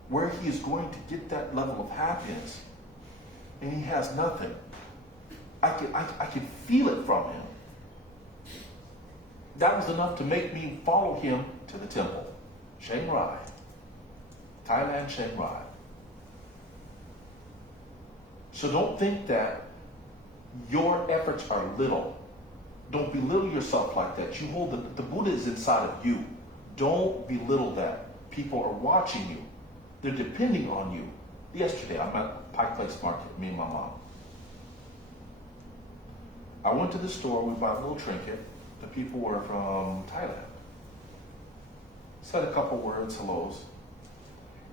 Where he is going to get that level of happiness, and he has nothing. I could feel it from him. That was enough to make me follow him to the temple. Chiang Rai. Thailand, Chiang Rai. So don't think that your efforts are little. Don't belittle yourself like that. You hold the Buddha is inside of you. Don't belittle that. People are watching you. They're depending on you. Yesterday, I'm at Pike Place Market, me and my mom. I went to the store, we bought a little trinket. The people were from Thailand. Said a couple words, hellos.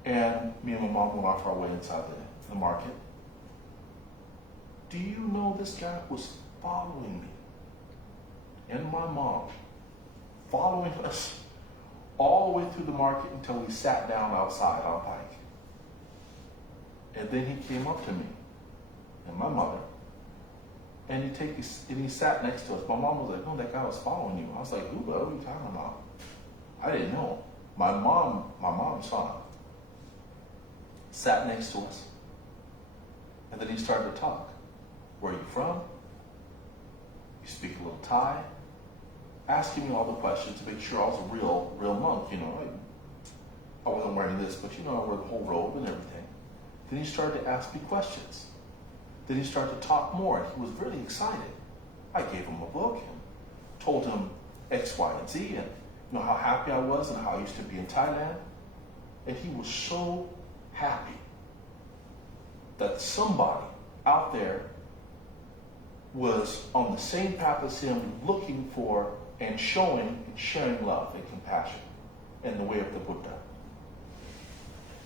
And me and my mom went off our way inside the market. Do you know this guy was following me and my mom, following us all the way through the market until we sat down outside on Pike. And then he came up to me and my mother, and he sat next to us. My mom was like, no, that guy was following you. I was like, what are you talking about? I didn't know. My mom saw him. Sat next to us. And then he started to talk. Where are you from? You speak a little Thai. Asking me all the questions to make sure I was a real monk, you know. I wasn't wearing this, but you know, I wore the whole robe and everything. Then he started to ask me questions. Then he started to talk more, and he was really excited. I gave him a book and told him X, Y, and Z, and you know how happy I was and how I used to be in Thailand. And he was so happy that somebody out there was on the same path as him, looking for and showing and sharing love and compassion in the way of the Buddha.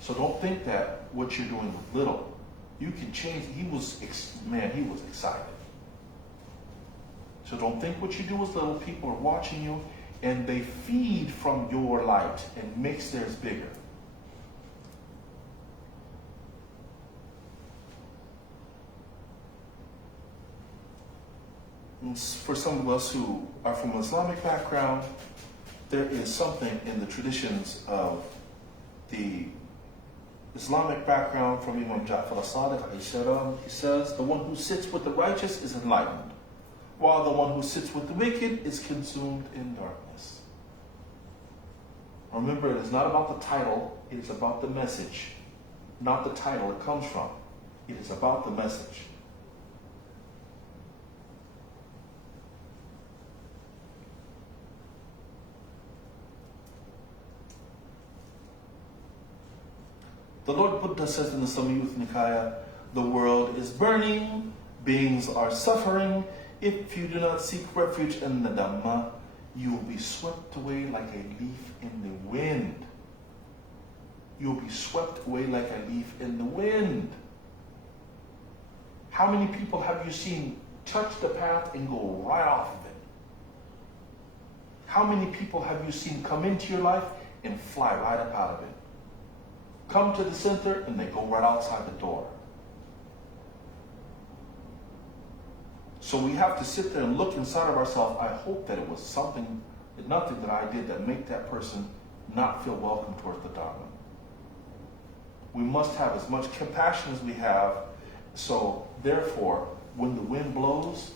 So don't think that what you're doing is little. You can change. He was excited. So don't think what you do is little. People are watching you, and they feed from your light and makes theirs bigger. And for some of us who are from an Islamic background, there is something in the traditions of the Islamic background from Imam Ja'far al-Sadiq. He says, the one who sits with the righteous is enlightened, while the one who sits with the wicked is consumed in darkness. Remember, it is not about the title, it is about the message. Not the title it comes from. It is about the message. The Lord Buddha says in the Samyutta Nikaya, the world is burning, beings are suffering. If you do not seek refuge in the Dhamma, you will be swept away like a leaf in the wind. You will be swept away like a leaf in the wind. How many people have you seen touch the path and go right off of it? How many people have you seen come into your life and fly right up out of it? come to the center, and they go right outside the door. So we have to sit there and look inside of ourselves. I hope that it was nothing that I did that make that person not feel welcome towards the Dharma. We must have as much compassion as we have. So therefore, when the wind blows,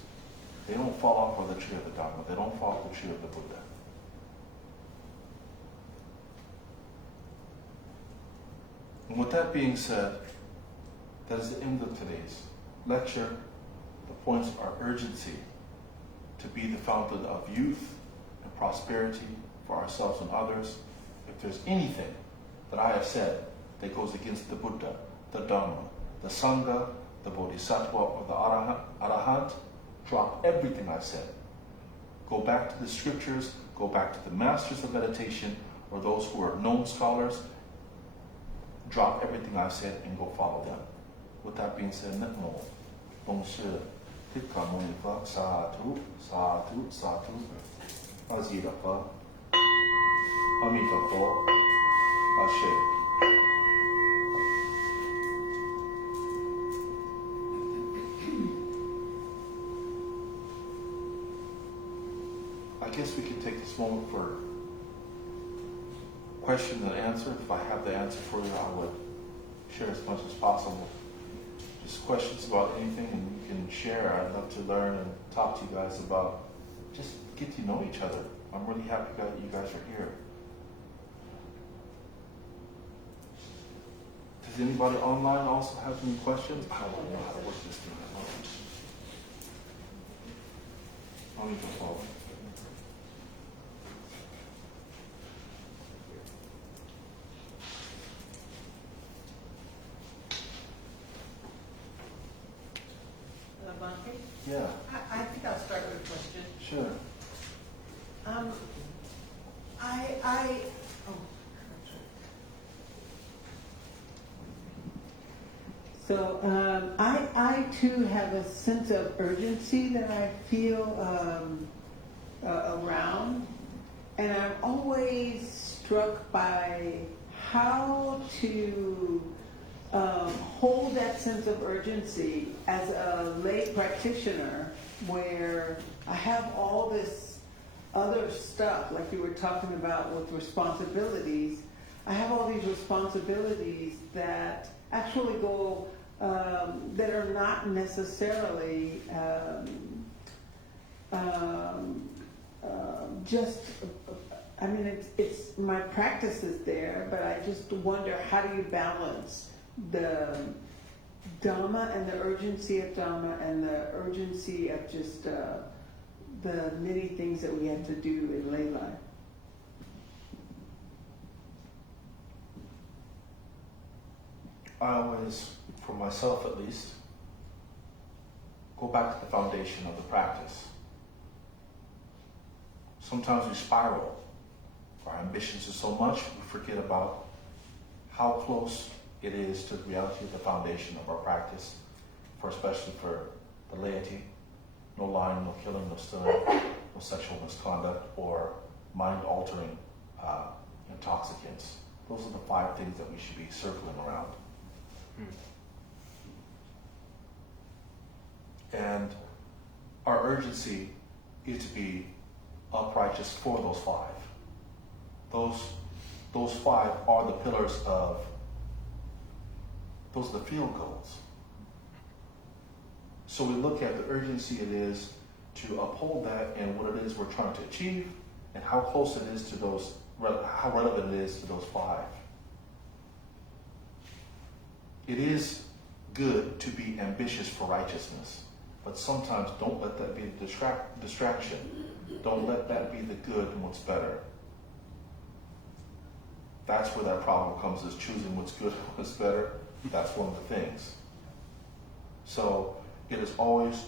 they don't fall off of the tree of the Dharma. They don't fall off the tree of the Buddha. And with that being said, that is the end of today's lecture. The points are urgency to be the fountain of youth and prosperity for ourselves and others. If there's anything that I have said that goes against the Buddha, the Dharma, the Sangha, the Bodhisattva, or the Arahant, drop everything I said. Go back to the scriptures, go back to the masters of meditation, or those who are known scholars. Drop everything I've said and go follow them. With that being said, Namo, Long Shi, Tikka Munifa, Sadhu, Sadhu, Sadhu, Azirafa, Amitabha, Ashe. I guess we can take this moment for question and answer. If I have the answer for you, I would share as much as possible. Just questions about anything, and you can share. I'd love to learn and talk to you guys about, just get to know each other. I'm really happy that you guys are here. Does anybody online also have any questions? I don't know how to work this thing. I'll need to follow. Yeah, I think I'll start with a question. sure. So I too have a sense of urgency that I feel around, and I'm always struck by how to hold that sense of urgency as a lay practitioner, where I have all this other stuff, like you were talking about with responsibilities. I have all these responsibilities that actually go, that are not necessarily just, I mean, it's my practice is there, but I just wonder, how do you balance the Dhamma and the urgency of Dhamma and the urgency of just the many things that we have to do in lay life? I always, for myself at least, go back to the foundation of the practice. Sometimes we spiral. Our ambitions are so much, we forget about how close it is to the reality of the foundation of our practice, especially for the laity. No lying, no killing, no stealing, no sexual misconduct, or mind-altering intoxicants. Those are the 5 things that we should be circling around. And our urgency is to be upright just for those 5. Those 5 are the pillars of, those are the field goals. So we look at the urgency it is to uphold that and what it is we're trying to achieve, and how close it is to those, how relevant it is to those 5. It is good to be ambitious for righteousness, but sometimes don't let that be a distraction. Don't let that be the good and what's better. That's where that problem comes, is choosing what's good and what's better. That's one of the things. So it is always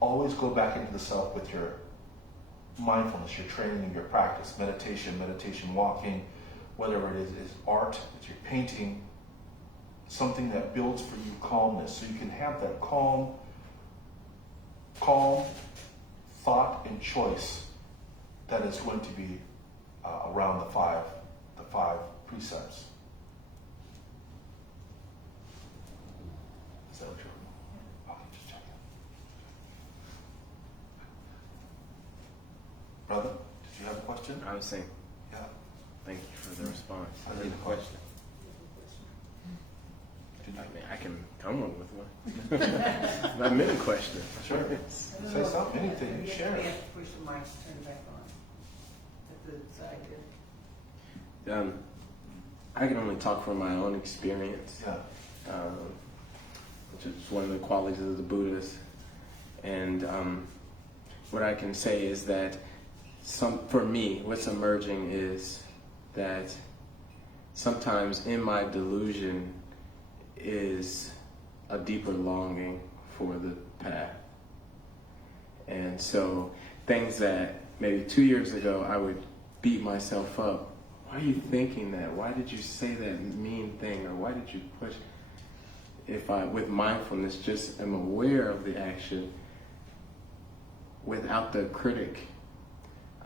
go back into the self with your mindfulness, your training, your practice, meditation walking, whatever it is art, it's your painting, something that builds for you calmness, so you can have that calm thought and choice that is going to be around the five precepts. Is that what you're? Okay, just checking. Brother, did you have a question? I was saying, Yeah. thank you for the response. I I need need a a question. I mean, I can come up with one. I meant a question. Sure. Say something, anything, you share We it. have to push the mics, turn it back on. At the side here. I can only talk from my own experience, Yeah. which is one of the qualities of the Buddhas. And what I can say is that for me, what's emerging is that sometimes in my delusion is a deeper longing for the path. And so things that maybe 2 years ago I would beat myself up. Why are you thinking that? Why did you say that mean thing? Or why did you push? If I, with mindfulness, just am aware of the action without the critic,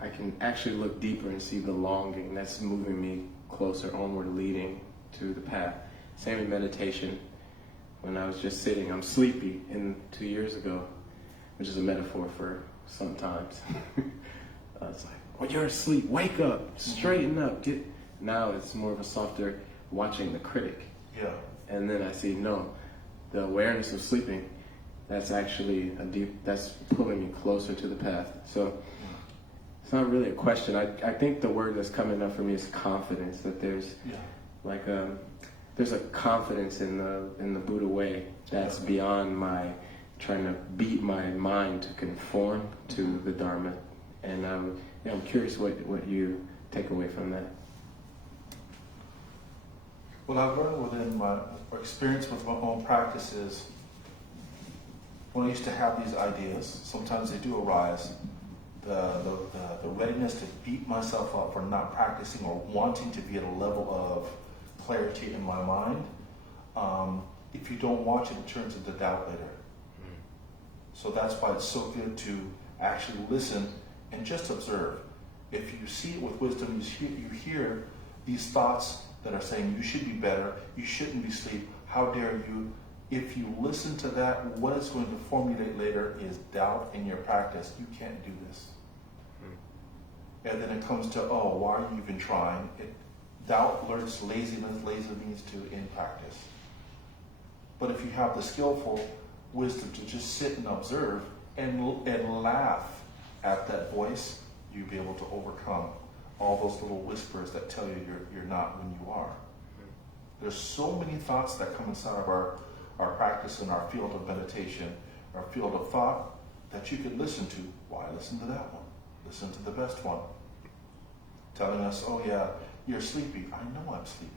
I can actually look deeper and see the longing that's moving me closer, onward, leading to the path. Same in meditation. When I was just sitting, I'm sleepy, and 2 years ago, which is a metaphor for sometimes. It's like, well, you're asleep, wake up, straighten up. Now it's more of a softer watching the critic. Yeah. And then I see, no, the awareness of sleeping, that's actually that's pulling me closer to the path. So it's not really a question. I think the word that's coming up for me is confidence, that there's like there's a confidence in the Buddha way that's beyond my trying to beat my mind to conform to the Dharma. And I'm curious what you take away from that. What I've learned within my experience with my own practices, when I used to have these ideas, sometimes they do arise, the readiness to beat myself up for not practicing or wanting to be at a level of clarity in my mind. If you don't watch it, it turns into doubt later. So that's why it's so good to actually listen and just observe. If you see it with wisdom, you hear these thoughts that are saying you should be better, you shouldn't be asleep, how dare you. If you listen to that, what it's going to formulate later is doubt in your practice. You can't do this. And then it comes to, oh, why are you even trying? Doubt learns laziness. Laziness means to in practice. But if you have the skillful wisdom to just sit and observe and laugh at that voice, you'll be able to overcome all those little whispers that tell you you're not when you are. There's so many thoughts that come inside of our practice in our field of meditation, our field of thought, that you could listen to. Why listen to that one? Listen to the best one. Telling us, oh yeah, you're sleepy. I know I'm sleepy.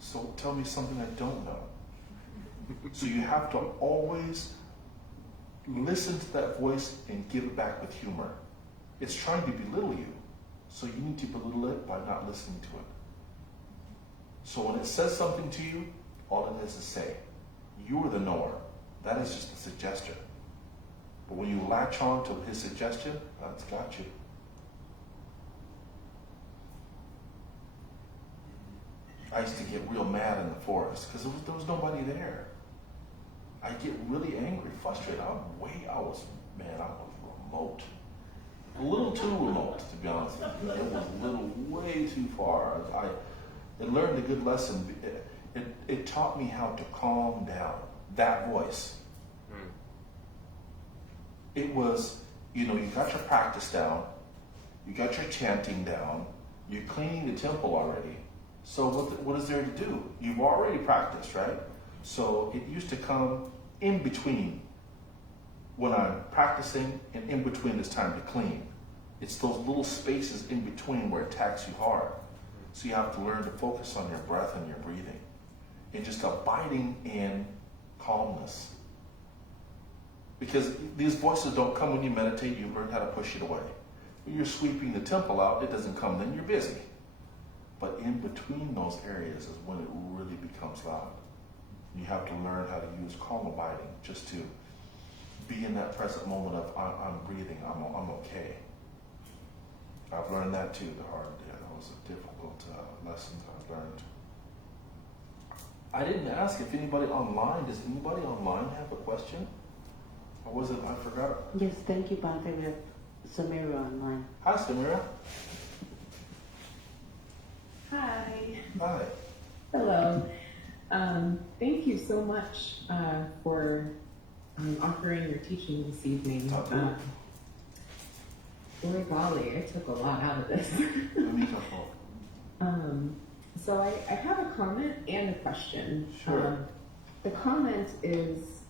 So tell me something I don't know. So you have to always listen to that voice and give it back with humor. It's trying to belittle you. So you need to belittle it by not listening to it. So when it says something to you, all it is say, you are the knower. That is just a suggestion. But when you latch on to his suggestion, that's got you. I used to get real mad in the forest because there was nobody there. I get really angry, frustrated. I was remote. A little too remote, to be honest with you. It was a little way too far. I learned a good lesson. It taught me how to calm down. That voice. It was, you got your practice down. You got your chanting down. You're cleaning the temple already. So what is there to do? You've already practiced, right? So it used to come in between when I'm practicing, and in between it's time to clean. It's those little spaces in between where it attacks you hard. So you have to learn to focus on your breath and your breathing and just abiding in calmness. Because these voices don't come when you meditate, you learn how to push it away. When you're sweeping the temple out, it doesn't come, then you're busy. But in between those areas is when it really becomes loud. You have to learn how to use calm abiding just to be in that present moment of I'm breathing, I'm okay. I've learned that too the hard was a difficult lesson that I learned. I didn't ask if anybody online, does anybody online have a question? Or was it, I forgot? Yes, thank you, Bante. We have Samira online. Hi, Samira. Hi. Hi. Hello. Thank you so much for offering your teaching this evening. Boy, golly, I took a lot out of this. So I have a comment and a question. Sure. The comment is,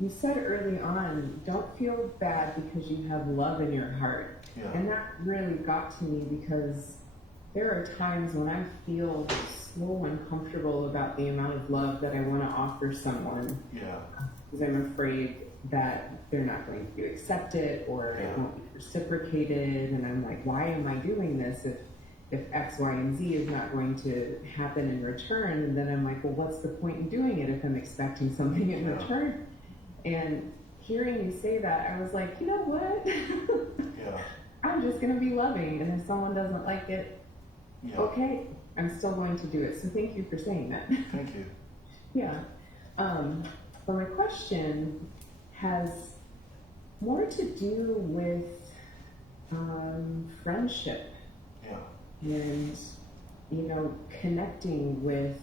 you said early on, don't feel bad because you have love in your heart. Yeah. And that really got to me because there are times when I feel so uncomfortable about the amount of love that I want to offer someone. Yeah. Because I'm afraid that they're not going to accept it or it won't be reciprocated. And I'm like, why am I doing this if X, Y, and Z is not going to happen in return? And then I'm like, well, what's the point in doing it if I'm expecting something in return? And hearing you say that, I was like, you know what? Yeah. I'm just going to be loving. And if someone doesn't like it, okay, I'm still going to do it. So thank you for saying that. Thank you. Yeah. But my question has more to do with friendship. Yeah. And, connecting with,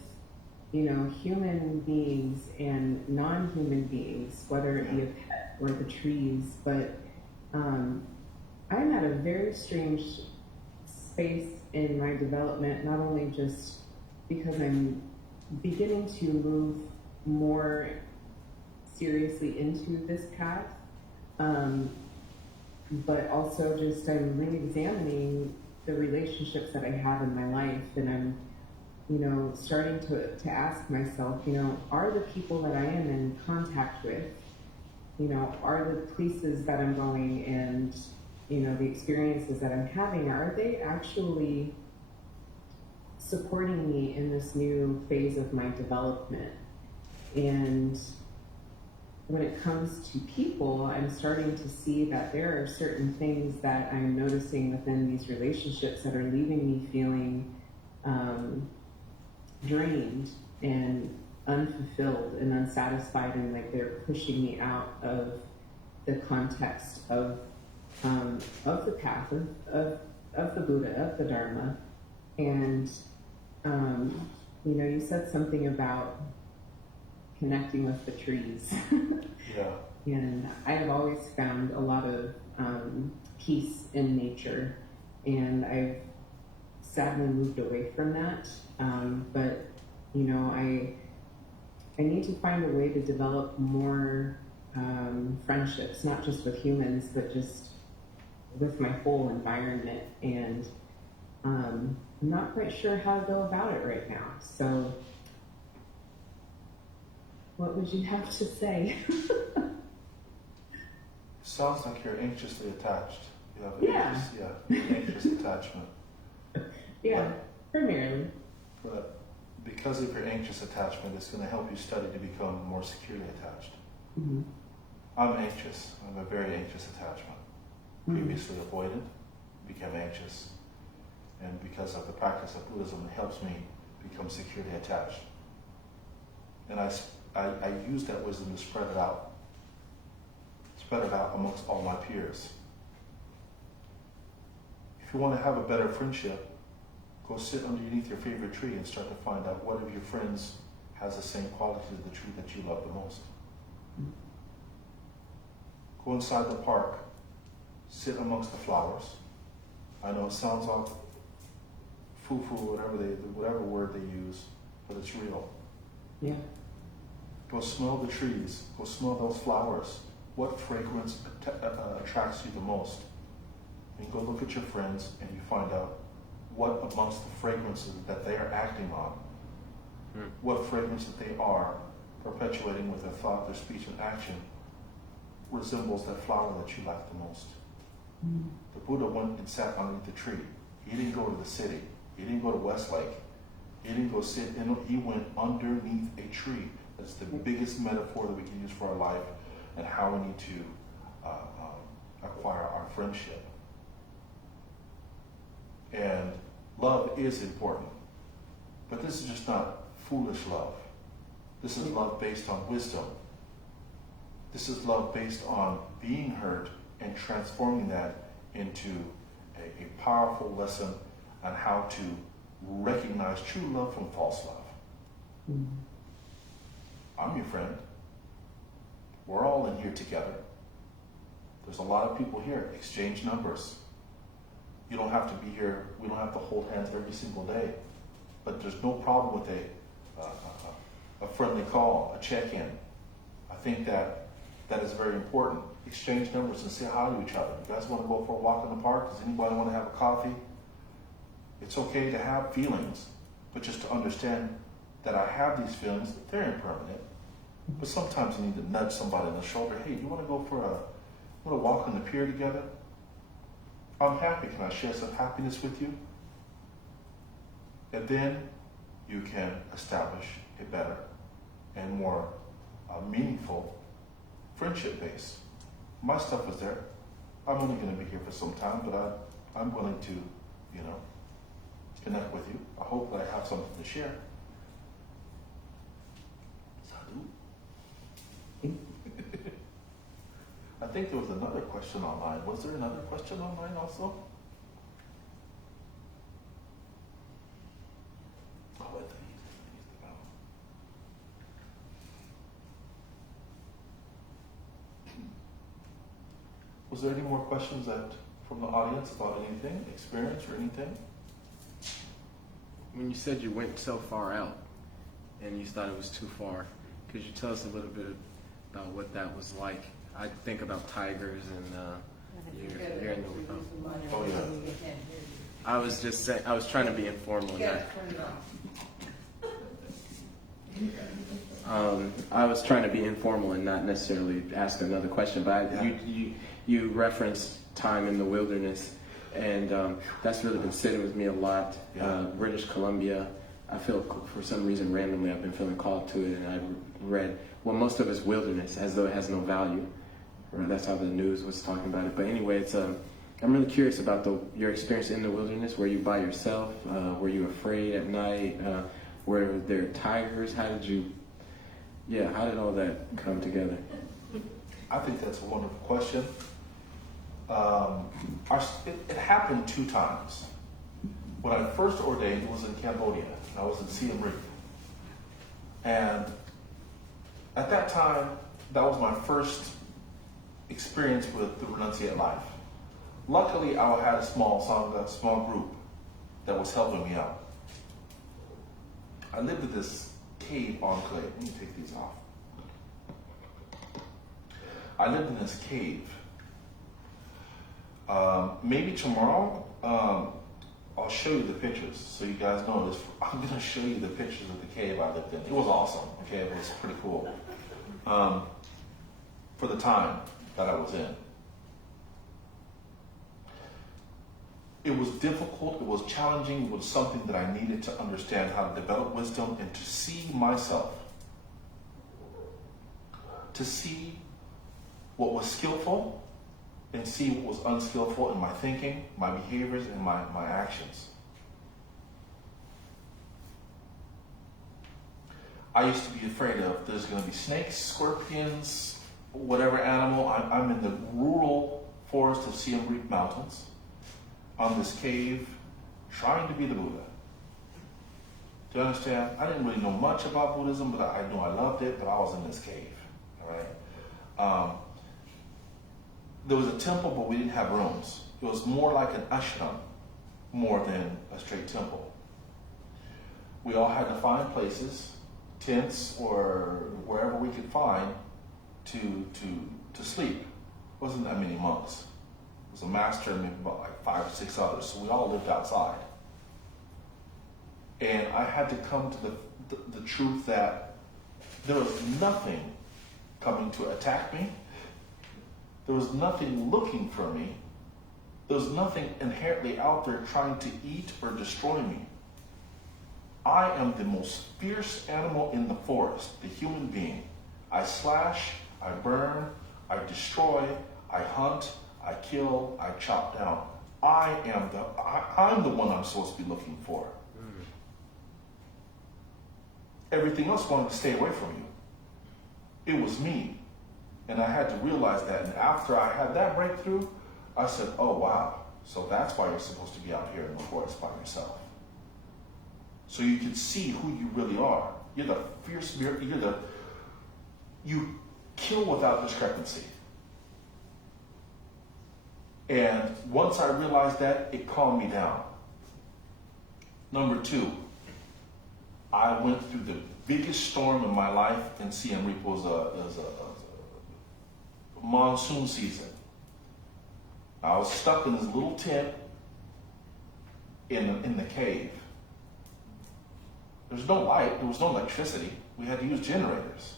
human beings and non-human beings, whether it be a pet or the trees. But I'm at a very strange space in my development, not only just because I'm beginning to move more seriously into this path, but also just I'm re-examining the relationships that I have in my life, and I'm starting to ask myself, are the people that I am in contact with, are the places that I'm going and the experiences that I'm having, are they actually supporting me in this new phase of my development? And when it comes to people, I'm starting to see that there are certain things that I'm noticing within these relationships that are leaving me feeling drained and unfulfilled and unsatisfied, and like they're pushing me out of the context of the path of the Buddha, of the Dharma. And you said something about connecting with the trees. Yeah. And I have always found a lot of peace in nature, and I've sadly moved away from that. But I need to find a way to develop more friendships, not just with humans, but just with my whole environment. And I'm not quite sure how to go about it right now. So what would you have to say? Sounds like you're anxiously attached. You have anxious attachment. Yeah, primarily. But because of your anxious attachment, it's going to help you study to become more securely attached. Mm-hmm. I'm anxious. I'm a very anxious attachment. Previously avoidant, became anxious. And because of the practice of Buddhism, it helps me become securely attached. And I use that wisdom to spread it out amongst all my peers. If you want to have a better friendship, go sit underneath your favorite tree and start to find out what of your friends has the same qualities of the tree that you love the most. Go inside the park, sit amongst the flowers. I know it sounds all foo-foo, whatever word they use, but it's real. Yeah. Go smell the trees. Go smell those flowers. What fragrance attracts you the most? And go look at your friends and you find out what amongst the fragrances that they are acting on, what fragrance that they are perpetuating with their thought, their speech, and action resembles that flower that you like the most. The Buddha went and sat underneath the tree. He didn't go to the city. He didn't go to Westlake. He didn't go sit in. He went underneath a tree. That's the biggest metaphor that we can use for our life and how we need to acquire our friendship. And love is important. But this is just not foolish love. This is love based on wisdom. This is love based on being hurt and transforming that into a powerful lesson on how to recognize true love from false love. Mm. I'm your friend. We're all in here together. There's a lot of people here. Exchange numbers. You don't have to be here. We don't have to hold hands every single day. But there's no problem with a friendly call, a check-in. I think that is very important. Exchange numbers and say hi to each other. You guys want to go for a walk in the park? Does anybody want to have a coffee? It's okay to have feelings, but just to understand that I have these feelings, they're impermanent. But sometimes you need to nudge somebody on the shoulder. Hey, do you want to go for a walk on the pier together? I'm happy. Can I share some happiness with you? And then you can establish a better and more meaningful friendship base. My stuff is there. I'm only going to be here for some time, but I'm willing to, connect with you. I hope that I have something to share. Sadhu. I think there was another question online. Was there another question online also? Oh, I think was there any more questions from the audience about anything, experience or anything? When you said you went so far out and you thought it was too far, could you tell us a little bit about what that was like? I think about tigers and you're in the. Oh yeah. I was just saying. I was trying to be informal. I was trying to be informal and not necessarily ask another question. But you referenced time in the wilderness, and that's really been sitting with me a lot. Yeah. British Columbia. I feel for some reason randomly I've been feeling called to it, and I read most of it's wilderness, as though it has no value. Right? That's how the news was talking about it. But anyway, it's I'm really curious about your experience in the wilderness. Were you by yourself? Were you afraid at night? Were there tigers? How did all that come together? I think that's a wonderful question. It happened 2 times. When I first ordained, it was in Cambodia. I was in Siem Reap. And at that time, that was my first experience with the renunciate life. Luckily, I had a small sangha, small group that was helping me out. I lived in this cave enclave. Let me take these off. I lived in this cave. Maybe tomorrow, I'll show you the pictures so you guys know this. I'm going to show you the pictures of the cave I lived in. It was awesome. Okay, it was pretty cool. For the time that I was in. It was difficult, it was challenging, it was something that I needed to understand how to develop wisdom and to see myself. To see what was skillful and see what was unskillful in my thinking, my behaviors, and my actions. I used to be afraid of there's going to be snakes, scorpions, whatever animal. I'm in the rural forest of Siem Reap Mountains, on this cave, trying to be the Buddha. Do you understand? I didn't really know much about Buddhism, but I knew I loved it, but I was in this cave, all right? There was a temple, but we didn't have rooms. It was more like an ashram, more than a straight temple. We all had to find places, tents, or wherever we could find to sleep. It wasn't that many monks. It was a master and maybe about like 5 or 6 others, so we all lived outside. And I had to come to the truth that there was nothing coming to attack me. There was nothing looking for me. There was nothing inherently out there trying to eat or destroy me. I am the most fierce animal in the forest, the human being. I slash, I burn, I destroy, I hunt, I kill, I chop down. I'm the one I'm supposed to be looking for. Everything else wanted to stay away from you. It was me. And I had to realize that. And after I had that breakthrough, I said, oh, wow. So that's why you're supposed to be out here in the forest by yourself. So you can see who you really are. You're the fierce spirit. You kill without discrepancy. And once I realized that, it calmed me down. Number 2, I went through the biggest storm in my life, and Siem Reap was a monsoon season. I was stuck in this little tent in the cave. There's no light, there was no electricity. We had to use generators.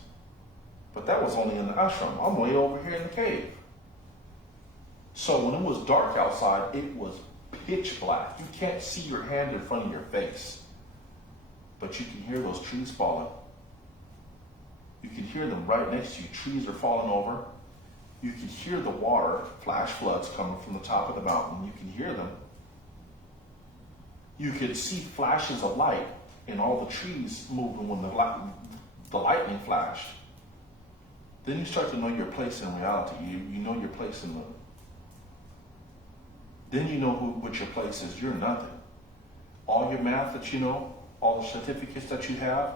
But that was only in the ashram. I'm way over here in the cave. So when it was dark outside, it was pitch black. You can't see your hand in front of your face. But you can hear those trees falling. You can hear them right next to you. Trees are falling over. You can hear the water, flash floods coming from the top of the mountain. You can hear them. You could see flashes of light in all the trees moving when the lightning flashed. Then you start to know your place in reality. You know your place in the... Then you know what your place is. You're nothing. All your math that you know, all the certificates that you have,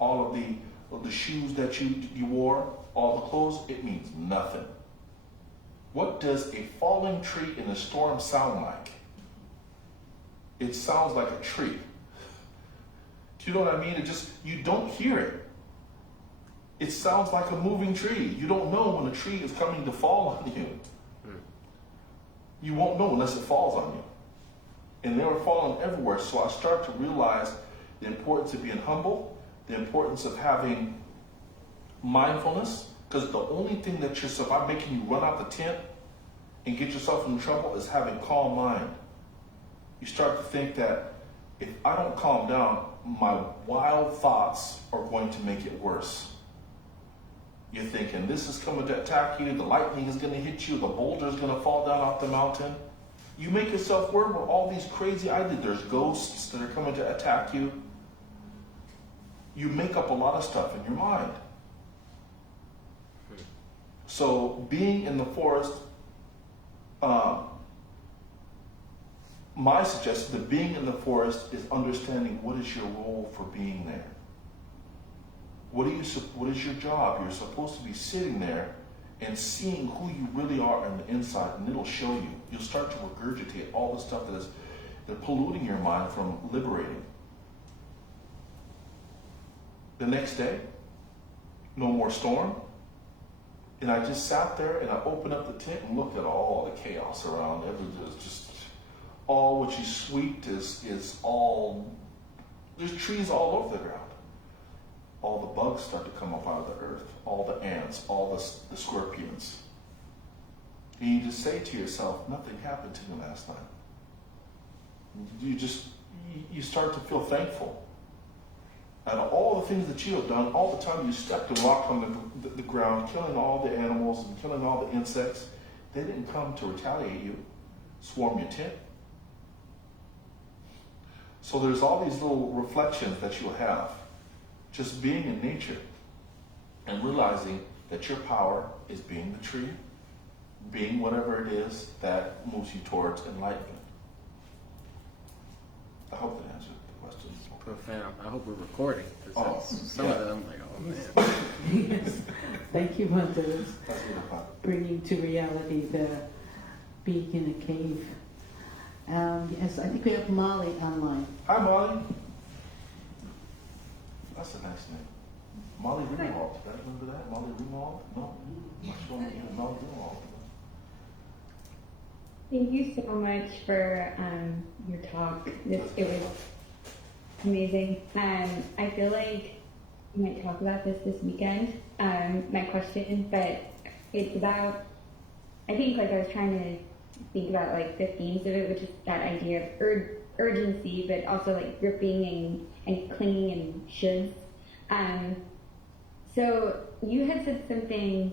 all of the shoes that you wore, all the clothes, it means nothing. What does a falling tree in a storm sound like? It sounds like a tree. Do you know what I mean? You don't hear it. It sounds like a moving tree. You don't know when a tree is coming to fall on you. You won't know unless it falls on you. And they were falling everywhere. So I started to realize the importance of being humble, the importance of having mindfulness, because the only thing that you're surviving, making you run out the tent and get yourself in trouble is having calm mind. You start to think that if I don't calm down, my wild thoughts are going to make it worse. You're thinking, this is coming to attack you, the lightning is going to hit you, the boulder is going to fall down off the mountain. You make yourself worry about all these crazy ideas. There's ghosts that are coming to attack you. You make up a lot of stuff in your mind. So being in the forest, my suggestion that being in the forest is understanding what is your role for being there. What is your job? You're supposed to be sitting there and seeing who you really are on the inside, and it'll show you. You'll start to regurgitate all the stuff they're polluting your mind from liberating. The next day, no more storm. And I just sat there and I opened up the tent and looked at all the chaos around. Just all what you swept is all, there's trees all over the ground. All the bugs start to come up out of the earth, all the ants, all the scorpions. And you just say to yourself, nothing happened to me last night. You start to feel thankful. And all the things that you have done, all the time you stepped and walked on the ground, killing all the animals and killing all the insects, they didn't come to retaliate you, swarm your tent. So there's all these little reflections that you'll have. Just being in nature and realizing that your power is being the tree, being whatever it is that moves you towards enlightenment. I hope that answered the question. Profound. I hope we're recording. Oh, some yeah. of them, like, oh man. Yes. Thank you, Hunter, bringing to reality the being in a cave. Yes, I think we have Molly online. Hi, Molly. That's a nice name. Molly Ringwald. Did I remember that? Molly Ringwald? No? I'm not sure. Molly Ringwald. Thank you so much for your talk. It was amazing. I feel like we might talk about this weekend, my question, but it's about, I think like I was trying to think about like the themes of it, which is that idea of urgency, but also like gripping and clinging and shoulds. So you had said something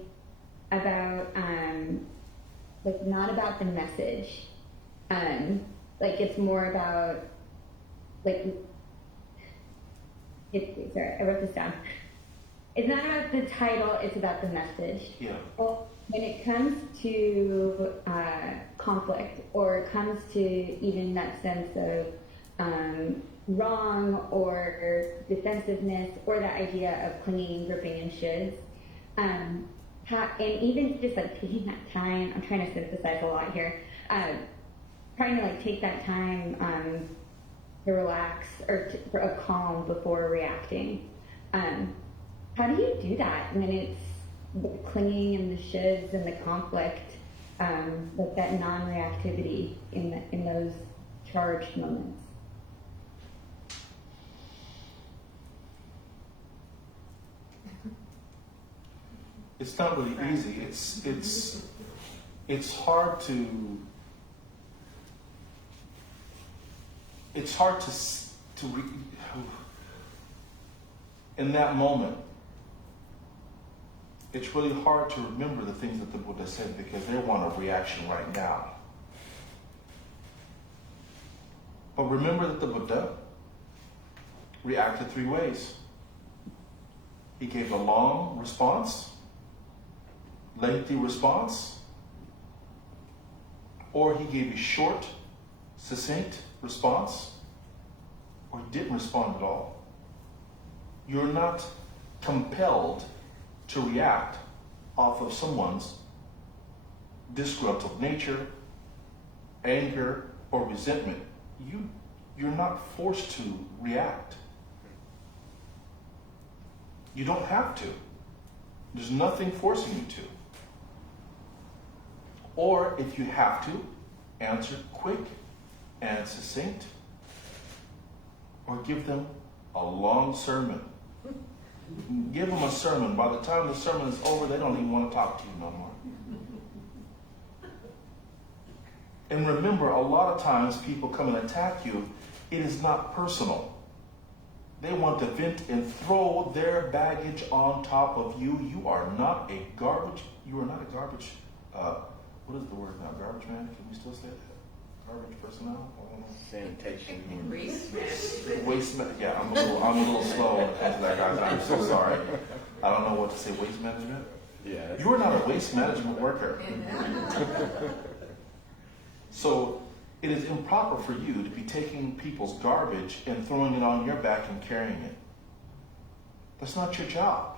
about like not about the message, Like it's more about like sorry, I wrote this down. It's not about the title, it's about the message. Yeah. Well, when it comes to conflict, or it comes to even that sense of wrong or defensiveness, or that idea of clinging and gripping and shoulds, and even just like taking that time, I'm trying to synthesize a lot here, trying to like take that time to relax or for a calm before reacting. How do you do that when it's the clinging and the shoulds and the conflict, like that non-reactivity in those charged moments? It's not really easy. It's hard to in that moment. It's really hard to remember the things that the Buddha said because they want a reaction right now. But remember that the Buddha reacted 3 ways. He gave a long response, lengthy response, or he gave a short, succinct response, or he didn't respond at all. You're not compelled to react off of someone's disgruntled nature, anger, or resentment. You're not forced to react. You don't have to. There's nothing forcing you to. Or if you have to, answer quick and succinct, or give them a long sermon. Give them a sermon. By the time the sermon is over, they don't even want to talk to you no more. And remember, a lot of times people come and attack you. It is not personal. They want to vent and throw their baggage on top of you. You are not a garbage. You are not a garbage. What is the word now? Garbage man? Can we still say that? Garbage personnel? I don't know. Sanitation. Waste man. Yeah, I'm a little slow when it comes to that, guys. I'm so sorry. I don't know what to say. Waste management. Yeah. You are not a waste management worker. So it is improper for you to be taking people's garbage and throwing it on your back and carrying it. That's not your job.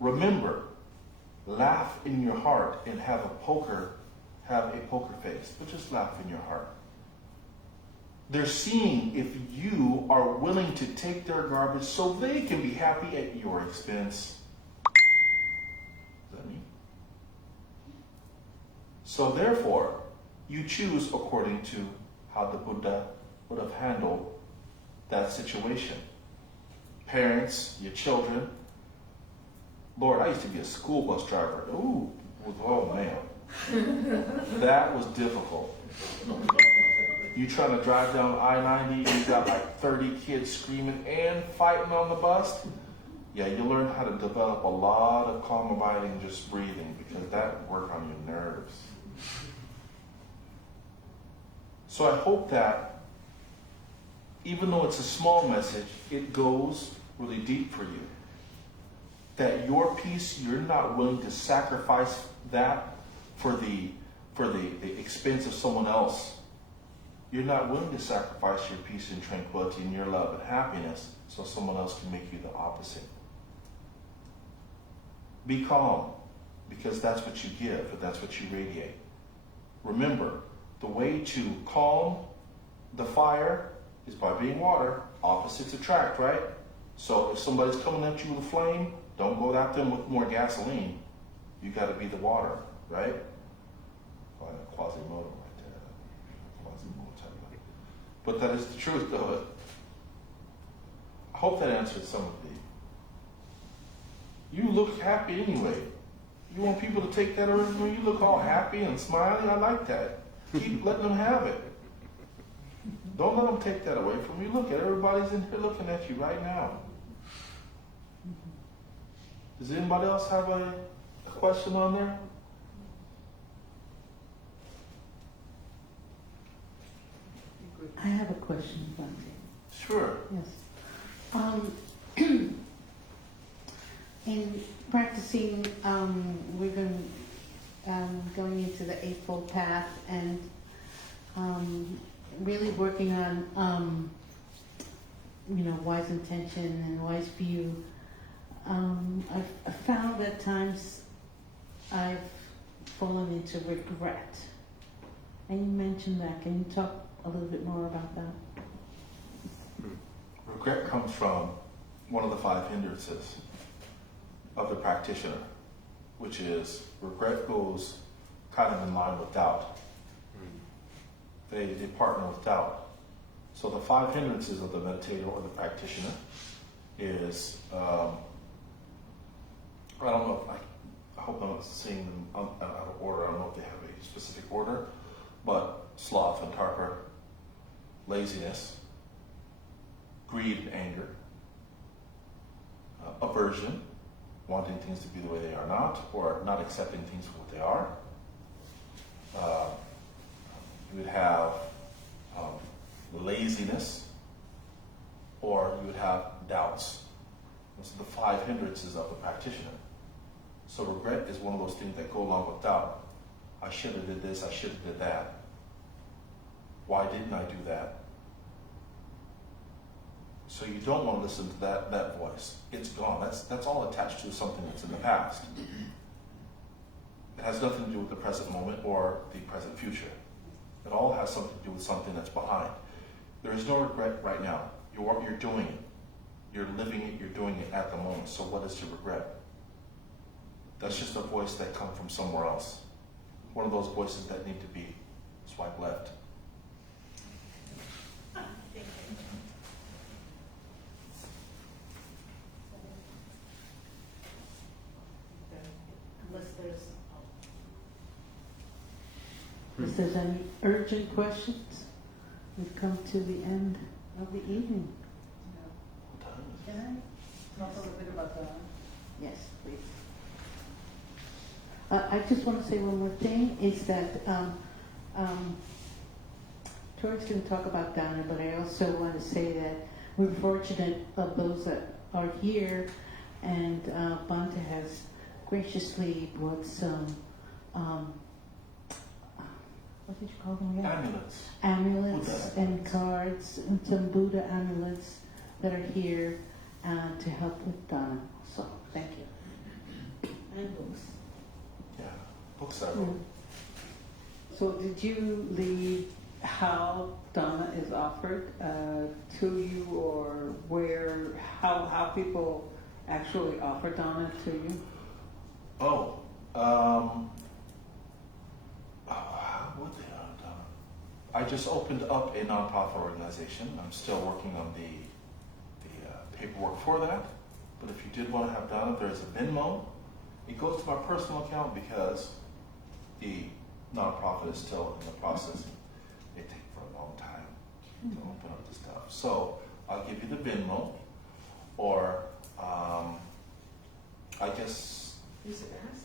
Remember, laugh in your heart and have a poker face, but just laugh in your heart. They're seeing if you are willing to take their garbage so they can be happy at your expense. Is that me? So therefore, you choose according to how the Buddha would have handled that situation. Parents, your children. Lord, I used to be a school bus driver. Ooh, oh man. That was difficult. You trying to drive down I-90, you got like 30 kids screaming and fighting on the bus. Yeah, you learn how to develop a lot of calm abiding, just breathing, because that would work on your nerves. So I hope that even though it's a small message, it goes really deep for you. That your peace, you're not willing to sacrifice that for the expense of someone else. You're not willing to sacrifice your peace and tranquility and your love and happiness so someone else can make you the opposite. Be calm, because that's what you give and that's what you radiate. Remember, the way to calm the fire is by being water. Opposites attract, right? So if somebody's coming at you with a flame, don't go at them with more gasoline. You got to be the water, right? Oh, Quasimodo right there. Quasimodo type of thing. But that is the truth, though. I hope that answered some of the. You look happy anyway. You want people to take that original? You look all happy and smiling. I like that. Keep letting them have it. Don't let them take that away from you. Look at everybody's in here looking at you right now. Does anybody else have a question on there? have a question, Bante. Sure. Yes. In practicing, we've been going into the Eightfold Path and really working on, wise intention and wise view. I've found at times I've fallen into regret. And you mentioned that. Can you talk a little bit more about that? Regret comes from one of the 5 hindrances of the practitioner, which is regret goes kind of in line with doubt. They partner with doubt. So the 5 hindrances of the meditator or the practitioner is, I don't know, I hope I'm not seeing them out of order. I don't know if they have a specific order, but sloth and torpor, laziness, greed and anger, aversion, wanting things to be the way they are not, or not accepting things for what they are. You would have laziness, or you would have doubts. Those are the 5 hindrances of the practitioner. So regret is one of those things that go along with doubt. I should have did this, I should have did that. Why didn't I do that? So you don't want to listen to that voice. It's gone. That's all attached to something that's in the past. It has nothing to do with the present moment or the present future. It all has something to do with something that's behind. There is no regret right now. You're doing it. You're living it. You're doing it at the moment. So what is to regret? That's just a voice that comes from somewhere else. One of those voices that need to be swiped left. If there's any urgent questions, we've come to the end of the evening. Can I talk a little bit about that? Yes, please. I just want to say one more thing, is that Tori's going to talk about Dharma, but I also want to say that we're fortunate of those that are here, and Bante has graciously brought some what did you call them again? Amulets Buddha and cards, and some Buddha amulets that are here to help with Dharma. So, thank you. And books. Yeah, books I wrote. So, did you leave how Dharma is offered to you, or how people actually offer Dharma to you? What the hell have I done? I just opened up a nonprofit organization. I'm still working on the paperwork for that. But if you did want to have Donna, there's a Venmo. It goes to my personal account because the nonprofit is still in the process. It takes for a long time to open up the stuff. So I'll give you the Venmo, or I guess. Is it asked?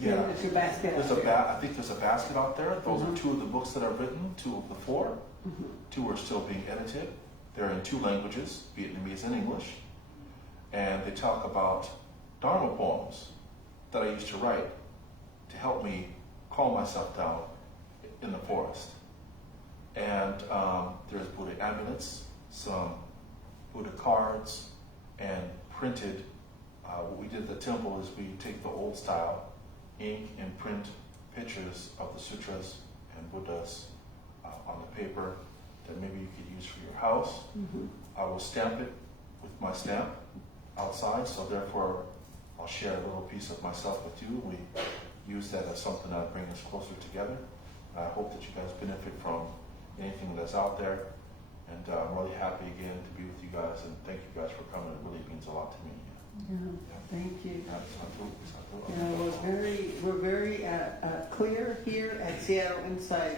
Yeah, There's your basket. I think there's a basket out there. Those are 2 of the books that are written, 2 of the 4. 2 are still being edited. They're in 2 languages, Vietnamese and English. And they talk about Dharma poems that I used to write to help me calm myself down in the forest. And there's Buddha amulets, some Buddha cards, and printed. What we did at the temple is we take the old style ink and print pictures of the sutras and Buddhas on the paper that maybe you could use for your house. I will stamp it with my stamp outside, so therefore I'll share a little piece of myself with you. We use that as something that brings us closer together. I hope that you guys benefit from anything that's out there, and I'm really happy again to be with you guys, and thank you guys for coming. It really means a lot to me. Thank you. Yeah, We're very clear here at Seattle Insight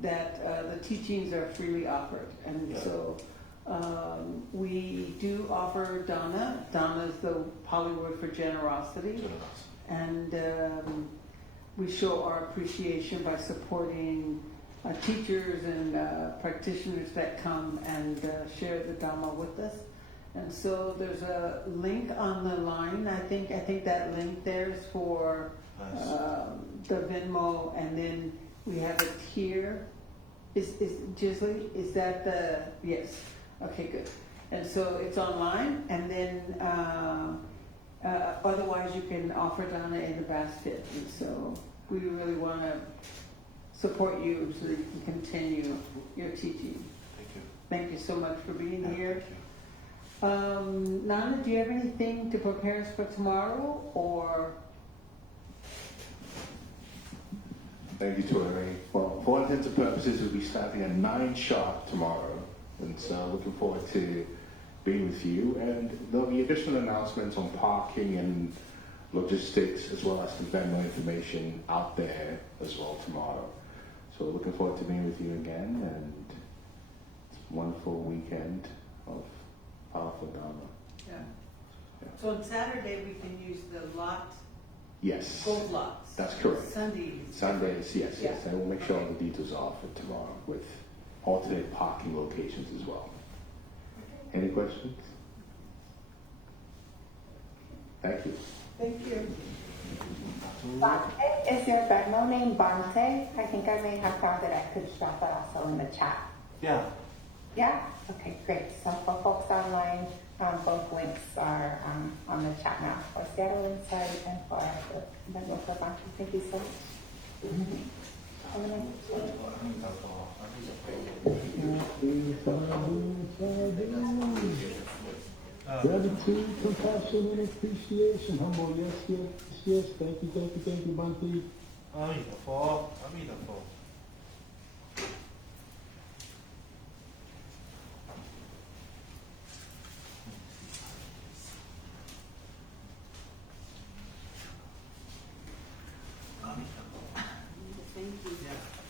that the teachings are freely offered, and so we do offer dana. Dana is the Pali word for generosity, and we show our appreciation by supporting teachers and practitioners that come and share the Dharma with us. And so there's a link on the line. I think that link there is for the Venmo, and then we have it here. Is Gisley? Is that the yes? Okay, good. And so it's online, and then otherwise you can offer Donna in the basket. And so we really want to support you so that you can continue your teaching. Thank you. Thank you so much for being here. Thank you. Nana, do you have anything to prepare us for tomorrow, or? Thank you, Tori. Well, for all intents and purposes, we'll be starting at 9 sharp tomorrow. And so looking forward to being with you. And there'll be additional announcements on parking and logistics, as well as the Venmo information out there as well tomorrow. So looking forward to being with you again, and it's a wonderful weekend of powerful Dharma. Yeah. Yeah. So on Saturday, we can use the lot, Yes, gold lots. that's correct. Sundays. Sundays, yes, Yeah. yes. And we'll make sure all the details are for tomorrow with alternate parking locations as well. Any questions? Thank you. Thank you. Bante, is your Venmo name Bante? I think I may have found it. I could drop that also in the chat. Yeah. Yeah? Okay, great. So for folks online, both links are on the chat now for Seattle Insight and for the Venmo for Bante. Thank you so much. Have a nice Gratitude, compassion, and appreciation. Humble, yes, yes, yes. Thank you, Bhante. Amitabha. Thank you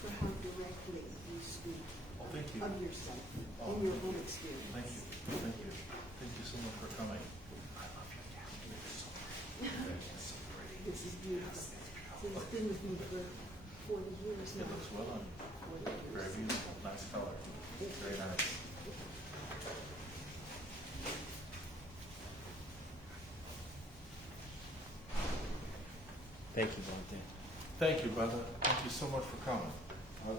for how directly you speak Oh, thank you. of yourself Oh, and your own experience. Thank you. Thank you. Thank you so much for coming. I love your cat. You're so pretty. It's so pretty. This is beautiful. So it's been with me for 40 years It now. looks well on you. 40 years. Very beautiful. Nice color. Very nice. Thank you, Bhante. Thank you, brother. Thank you so much for coming.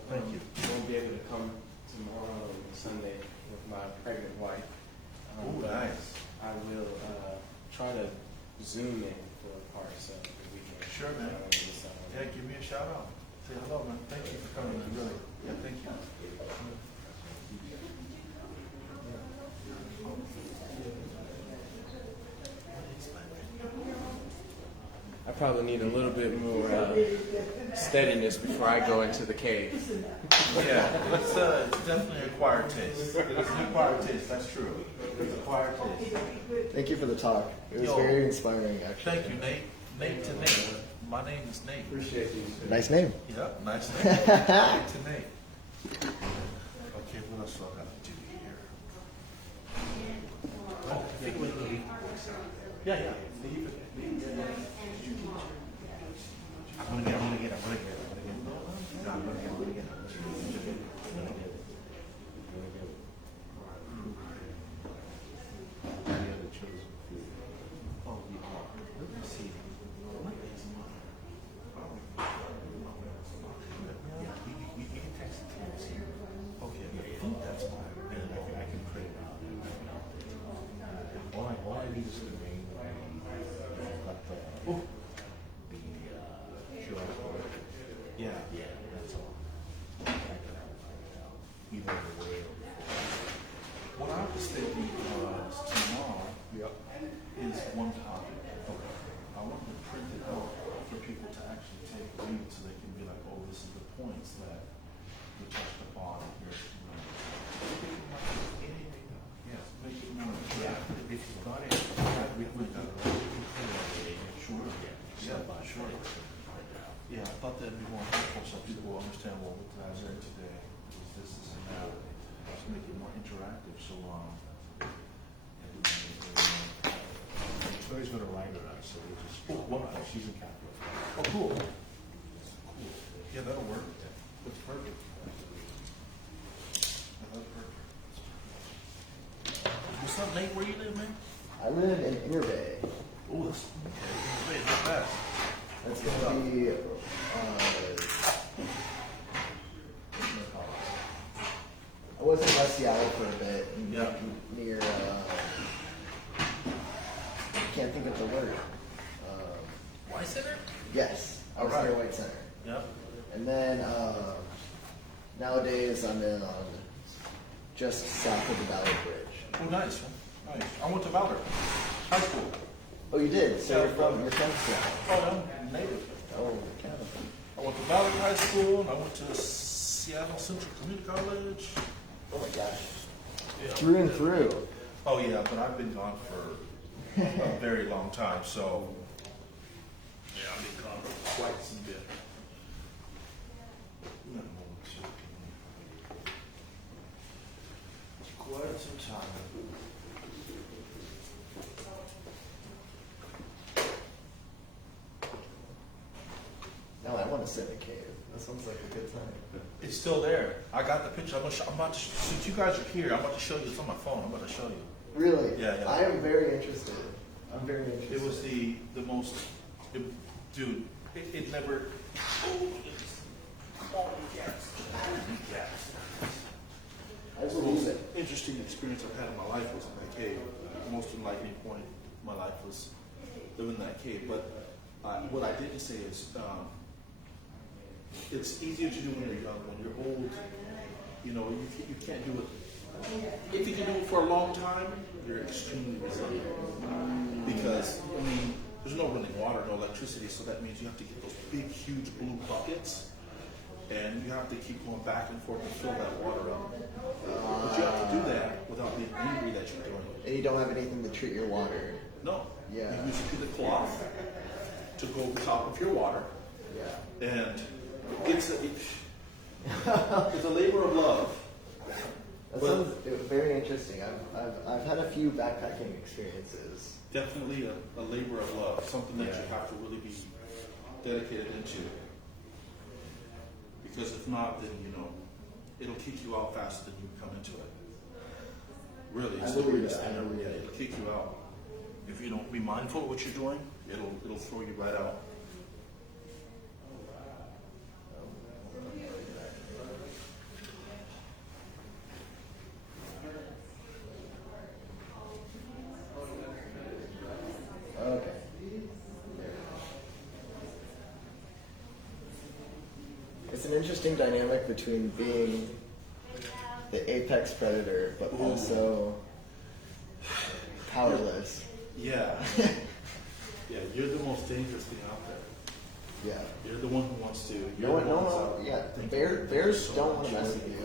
Thank you. I won't be able to come tomorrow and Sunday with my pregnant wife. Oh, But nice. I will try to Zoom in for parts of the weekend. Sure, man. Yeah, give me a shout out. Say hello, man. Thank you for coming. Really. Yeah, thank you. I probably need a little bit more steadiness before I go into the cave. Yeah, it's definitely an acquired taste. It's an acquired taste, that's true. It's an acquired taste. Thank you for the talk. It was Yo. very inspiring, actually. Thank you, Nate. Nate to Nate. My name is Nate. Appreciate you. Nice name. Yep, nice name. Nate to Nate. Okay, what else do I gotta do here? Oh, yeah, yeah. Leave it. I'm gonna get. Oh, we are. Let me see. What is mine? Yeah, we can text it to us. Okay, I think that's mine. And I can print it out. All I need is the name. Yeah, that's all. What I was thinking was tomorrow is one topic. I wanted to print it out for people to actually take a read so they can be like, oh, this is the points that we touched upon here. Yes, make it more. Yeah, if you got it, we got it right. Sure. Yeah, sure. Yeah, I thought that'd be more helpful so people will understand what I learned today. This is and that. Just make it more interactive. So, Tori's going to write it out, so we'll just. oh, wonderful. She's in capital. Oh, cool. Cool. Yeah, that'll work. That's perfect. What's up, Nate? Where you live, man? I live in Inner Bay. Oh, that's okay. Wait, not bad. That's gonna be I was in West Seattle for a bit, Yeah. near I can't think of the word. White Center? Yes, I was Alright. near White Center. Yep. And then nowadays I'm in on just south of the Valley Bridge. Oh, nice, man. Nice. I went to Ballard High School. Oh, you did? So Yeah. you're from Seattle. Oh, I'm native. Oh, Canada. I went to Ballard High School, and I went to Seattle Central Community College. Oh my gosh. Yeah. Through and through. Oh, yeah, but I've been gone for a very long time, so. Yeah, I've been gone for quite some bit. Quite some time. Now I want to sit in a cave. That sounds like a good time. It's still there. I got the picture. I'm about to, since you guys are here, I'm about to show you. It's on my phone. I'm about to show you. Really? Yeah, yeah. I am very interested. I'm very interested. It was the most, dude, it never, I the believe most it. interesting experience I've had in my life was in that cave. Most enlightening point in my life was living in that cave. But what I didn't say is, it's easier to do when you're young. When you're old, you know, you can't do it. If you can do it for a long time, you're extremely resilient. Because, I mean, there's no running water, no electricity, so that means you have to get those big, huge blue buckets, and you have to keep going back and forth and fill that water up. But you have to do that without being angry that you're doing it. And you don't have anything to treat your water. No. Yeah. You use a piece of cloth to go over top of your water, Yeah. and it's a labor of love. That But- sounds very interesting. I've had a few backpacking experiences. Definitely a labor of love, something that you have to really be dedicated into. Because if not, then, you know, it'll kick you out faster than you come into it. Really, it's I the believe weirdest that. thing I ever. believe Yeah, it. it'll kick you out. If you don't be mindful of what you're doing, it'll throw you right out. Okay. It's an interesting dynamic between being the apex predator, but Ooh. also powerless. Yeah. Yeah, you're the most dangerous thing out there. Yeah. You're the one who wants to. No one, no one, yeah. Bears don't want to mess with you.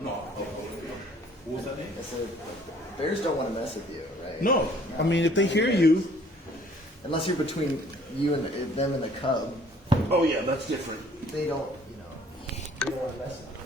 No. What was that name? I said, bears don't want to mess with you, right? No. I mean, if they hear you. Unless you're between you and them and the cub, Oh, yeah, that's different. they don't, they don't want to mess with you.